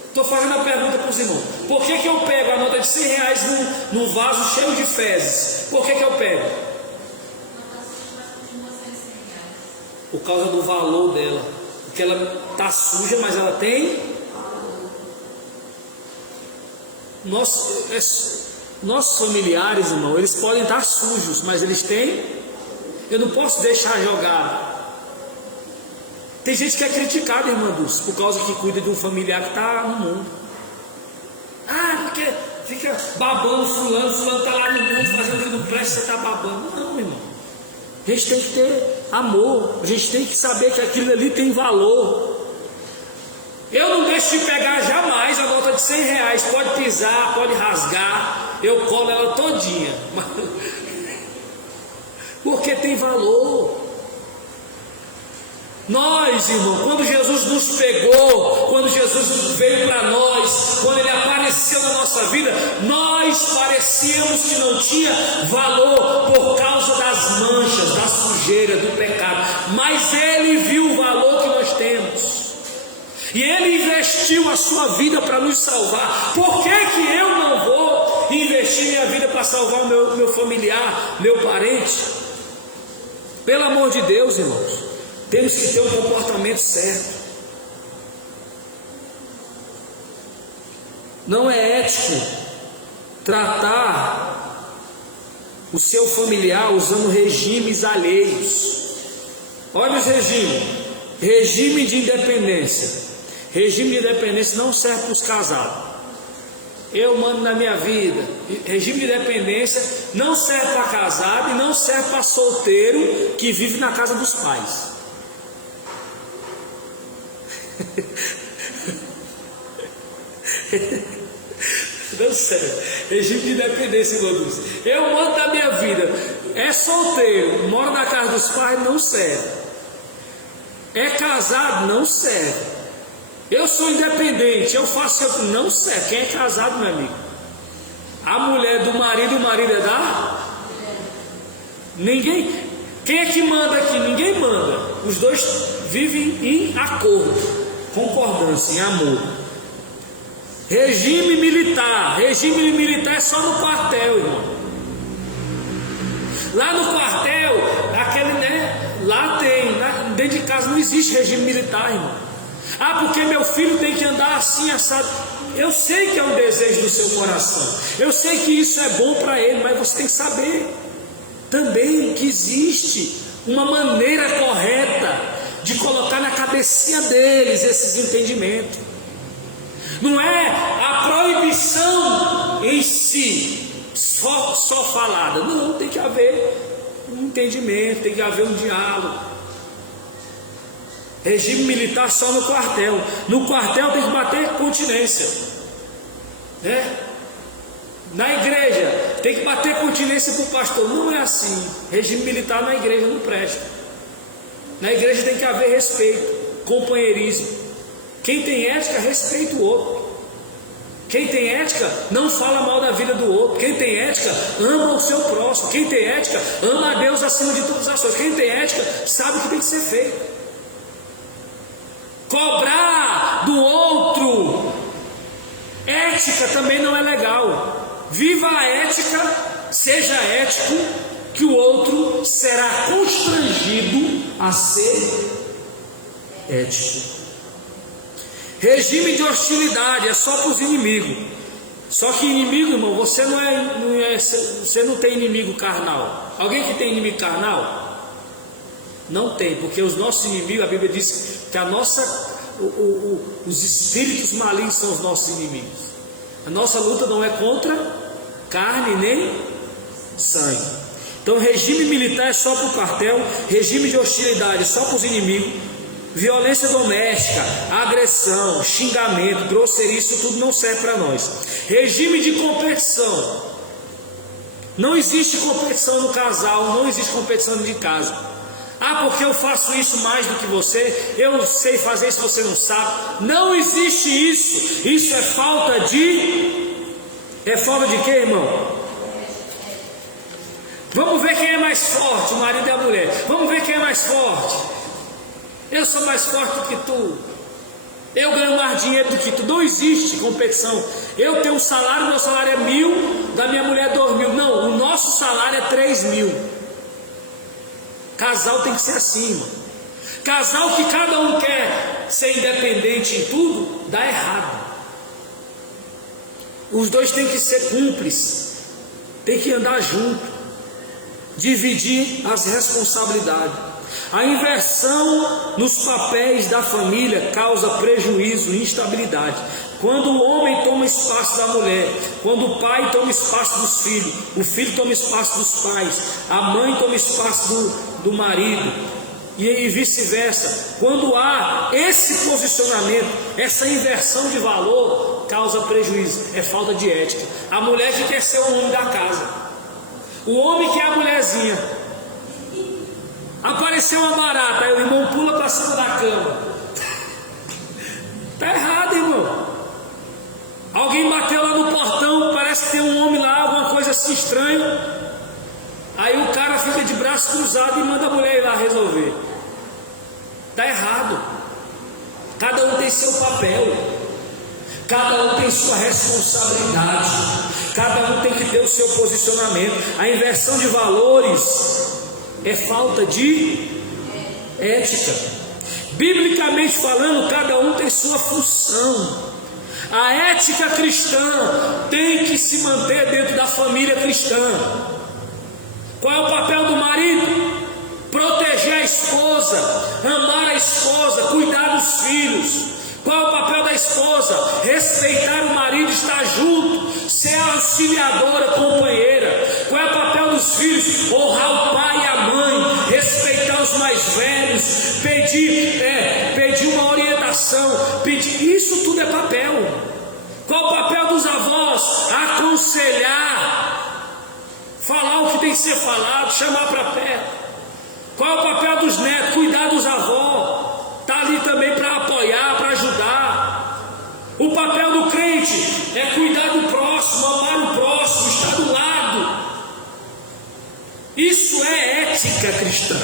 Estou fazendo a pergunta para os irmãos. Por que eu pego a nota de R$100 num vaso cheio de fezes? Por que eu pego? Por causa do valor dela. Porque ela está suja, mas ela tem. Nossos familiares, irmão, eles podem estar sujos, mas eles têm. Eu não posso deixar jogado. Tem gente que é criticada, irmã Dulce, por causa que cuida de um familiar que está no mundo. Porque fica babando fulano está lá no mundo fazendo o que não presta, você está babando. Não, irmão. A gente tem que ter amor, a gente tem que saber que aquilo ali tem valor. Eu não deixo de pegar jamais a nota de R$100, pode pisar, pode rasgar, eu colo ela todinha. Porque tem valor. Nós, irmão, quando Jesus nos pegou, quando Jesus veio para nós, quando Ele apareceu na nossa vida, nós parecíamos que não tinha valor por causa das manchas, da sujeira, do pecado. Mas Ele viu o valor que nós temos. E Ele investiu a sua vida para nos salvar. Por que eu não vou investir minha vida para salvar o meu familiar, meu parente? Pelo amor de Deus, irmãos. Temos que ter um comportamento certo. Não é ético tratar o seu familiar usando regimes alheios. Olha os regimes. Regime de independência. Regime de independência não serve para os casados. Eu mando na minha vida. Regime de independência não serve para casado e não serve para solteiro que vive na casa dos pais. Não serve. Regime de independência, irmão Dulce. Eu mando da minha vida. É solteiro, mora na casa dos pais, não serve. É casado, não serve. Eu sou independente, eu faço, não serve. Quem é casado, meu amigo? A mulher do marido, o marido é da? Ninguém. Quem é que manda aqui? Ninguém manda. Os dois vivem em acordo, concordância, em amor. Regime militar. Regime militar é só no quartel, irmão. Lá no quartel, aquele, né? Lá tem, dentro de casa não existe regime militar, irmão. Porque meu filho tem que andar assim, assado. Eu sei que é um desejo do seu coração. Eu sei que isso é bom para ele, mas você tem que saber também que existe uma maneira correta de colocar na cabecinha deles esses entendimentos. Não é a proibição em si, só falada. Não, tem que haver um entendimento, tem que haver um diálogo. Regime militar só no quartel. No quartel tem que bater continência, né? Na igreja tem que bater continência para o pastor. Não é assim. Regime militar na igreja não presta. Na igreja tem que haver respeito, companheirismo. Quem tem ética, respeita o outro. Quem tem ética, não fala mal da vida do outro. Quem tem ética, ama o seu próximo. Quem tem ética, ama a Deus acima de todas as coisas. Quem tem ética, sabe o que tem que ser feito. Cobrar do outro, ética também não é legal. Viva a ética, seja ético, que o outro será constrangido a ser ético. Regime de hostilidade é só para os inimigos. Só que inimigo, irmão, você você não tem inimigo carnal. Alguém que tem inimigo carnal? Não tem, porque os nossos inimigos, a Bíblia diz que os espíritos malignos são os nossos inimigos. A nossa luta não é contra carne nem sangue. Então, regime militar é só para o quartel, regime de hostilidade é só para os inimigos, violência doméstica, agressão, xingamento, grosseria, isso tudo não serve para nós. Regime de competição. Não existe competição no casal, não existe competição de casa. Porque eu faço isso mais do que você, eu sei fazer isso, você não sabe. Não existe isso. Isso é falta de... É falta de quê, irmão? Vamos ver quem é mais forte, o marido e a mulher. Vamos ver quem é mais forte. Eu sou mais forte do que tu. Eu ganho mais dinheiro do que tu. Não existe competição. Eu tenho um salário, meu salário é 1.000, da minha mulher é 2.000. Não, o nosso salário é 3.000. Casal tem que ser assim, irmão. Casal que cada um quer ser independente em tudo, dá errado. Os dois têm que ser cúmplices, tem que andar junto, dividir as responsabilidades. A inversão nos papéis da família causa prejuízo e instabilidade. Quando o homem toma espaço da mulher, quando o pai toma espaço dos filhos, o filho toma espaço dos pais, a mãe toma espaço do marido, e vice-versa. Quando há esse posicionamento, essa inversão de valor, causa prejuízo, é falta de ética. A mulher que quer ser o homem da casa, o homem que é a mulherzinha. Apareceu uma barata, aí o irmão pula para cima da cama. Está errado, irmão. Alguém bateu lá no portão, parece que tem um homem lá, alguma coisa assim estranha. Aí o cara fica de braço cruzado e manda a mulher ir lá resolver. Está errado. Cada um tem seu papel, cada um tem sua responsabilidade, cada um tem que ter o seu posicionamento. A inversão de valores é falta de ética. Biblicamente falando, cada um tem sua função. A ética cristã tem que se manter dentro da família cristã. Qual é o papel do marido? Proteger a esposa, amar a esposa, cuidar dos filhos. Qual é o papel da esposa? Respeitar o marido, estar junto, ser a auxiliadora, companheira. Qual é o papel dos filhos? Honrar o pai e a mãe, respeitar os mais velhos, pedir uma orientação, isso tudo é papel. Qual o papel dos avós? Aconselhar, falar o que tem que ser falado, chamar para perto. Qual é o papel dos netos? Cuidar dos avós, está ali também para apoiar, para ajudar. O papel do crente é cuidar do próximo, amar o próximo, estar do lado. Isso é ética cristã.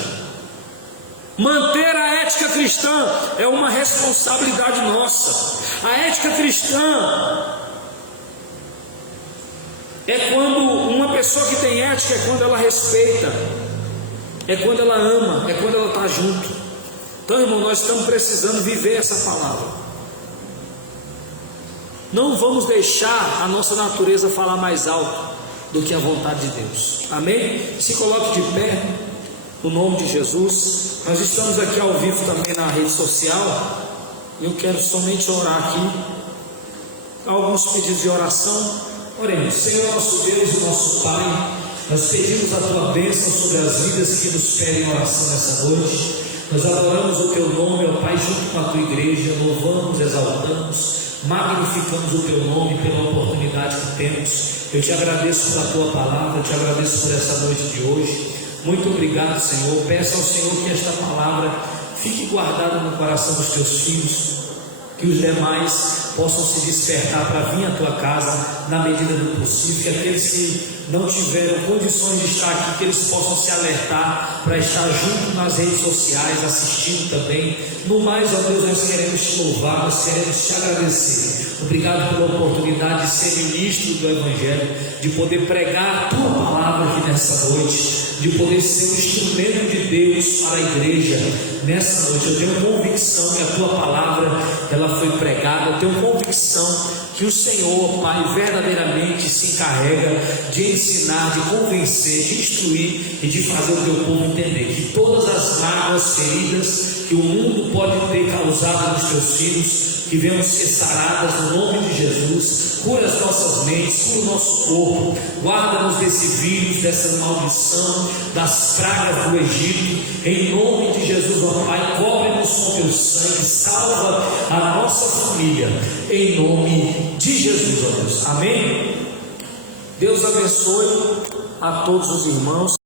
Manter a ética cristã é uma responsabilidade nossa. A ética cristã é quando uma pessoa que tem ética, é quando ela respeita, é quando ela ama, é quando ela está junto. Então, irmão, nós estamos precisando viver essa palavra. Não vamos deixar a nossa natureza falar mais alto do que a vontade de Deus. Amém? Se coloque de pé, no nome de Jesus. Nós estamos aqui ao vivo também na rede social. Eu quero somente orar aqui. Alguns pedidos de oração. Oremos. Senhor nosso Deus e nosso Pai, nós pedimos a Tua bênção sobre as vidas que nos pedem oração nessa noite. Nós adoramos o Teu nome, ó Pai, junto com a Tua igreja. Louvamos, exaltamos, magnificamos o Teu nome pela oportunidade que temos. Eu te agradeço pela Tua palavra, eu te agradeço por essa noite de hoje. Muito obrigado, Senhor. Peço ao Senhor que esta palavra fique guardada no coração dos Teus filhos, que os demais possam se despertar para vir à Tua casa na medida do possível, que aqueles que não tiveram condições de estar aqui, que eles possam se alertar para estar junto nas redes sociais, assistindo também. No mais, ó Deus, nós queremos te louvar, nós queremos te agradecer. Obrigado pela oportunidade de ser ministro do Evangelho, de poder pregar a Tua palavra aqui nessa noite. de poder ser um instrumento de Deus para a igreja nessa noite. Eu tenho convicção que a tua palavra ela foi pregada. Eu tenho convicção que o Senhor, Pai, verdadeiramente se encarrega de ensinar, de convencer, de instruir e de fazer o teu povo entender que todas as mágoas, feridas que o mundo pode ter causado nos teus filhos, que venham ser saradas no nome de Jesus. Cura as nossas mentes, cura o nosso corpo, guarda-nos desse vírus, dessa maldição, das pragas do Egito, em nome de Jesus, ó Pai. Cobre-nos com teu sangue, salva a nossa família, em nome de Jesus, ó Deus, amém. Deus abençoe a todos os irmãos.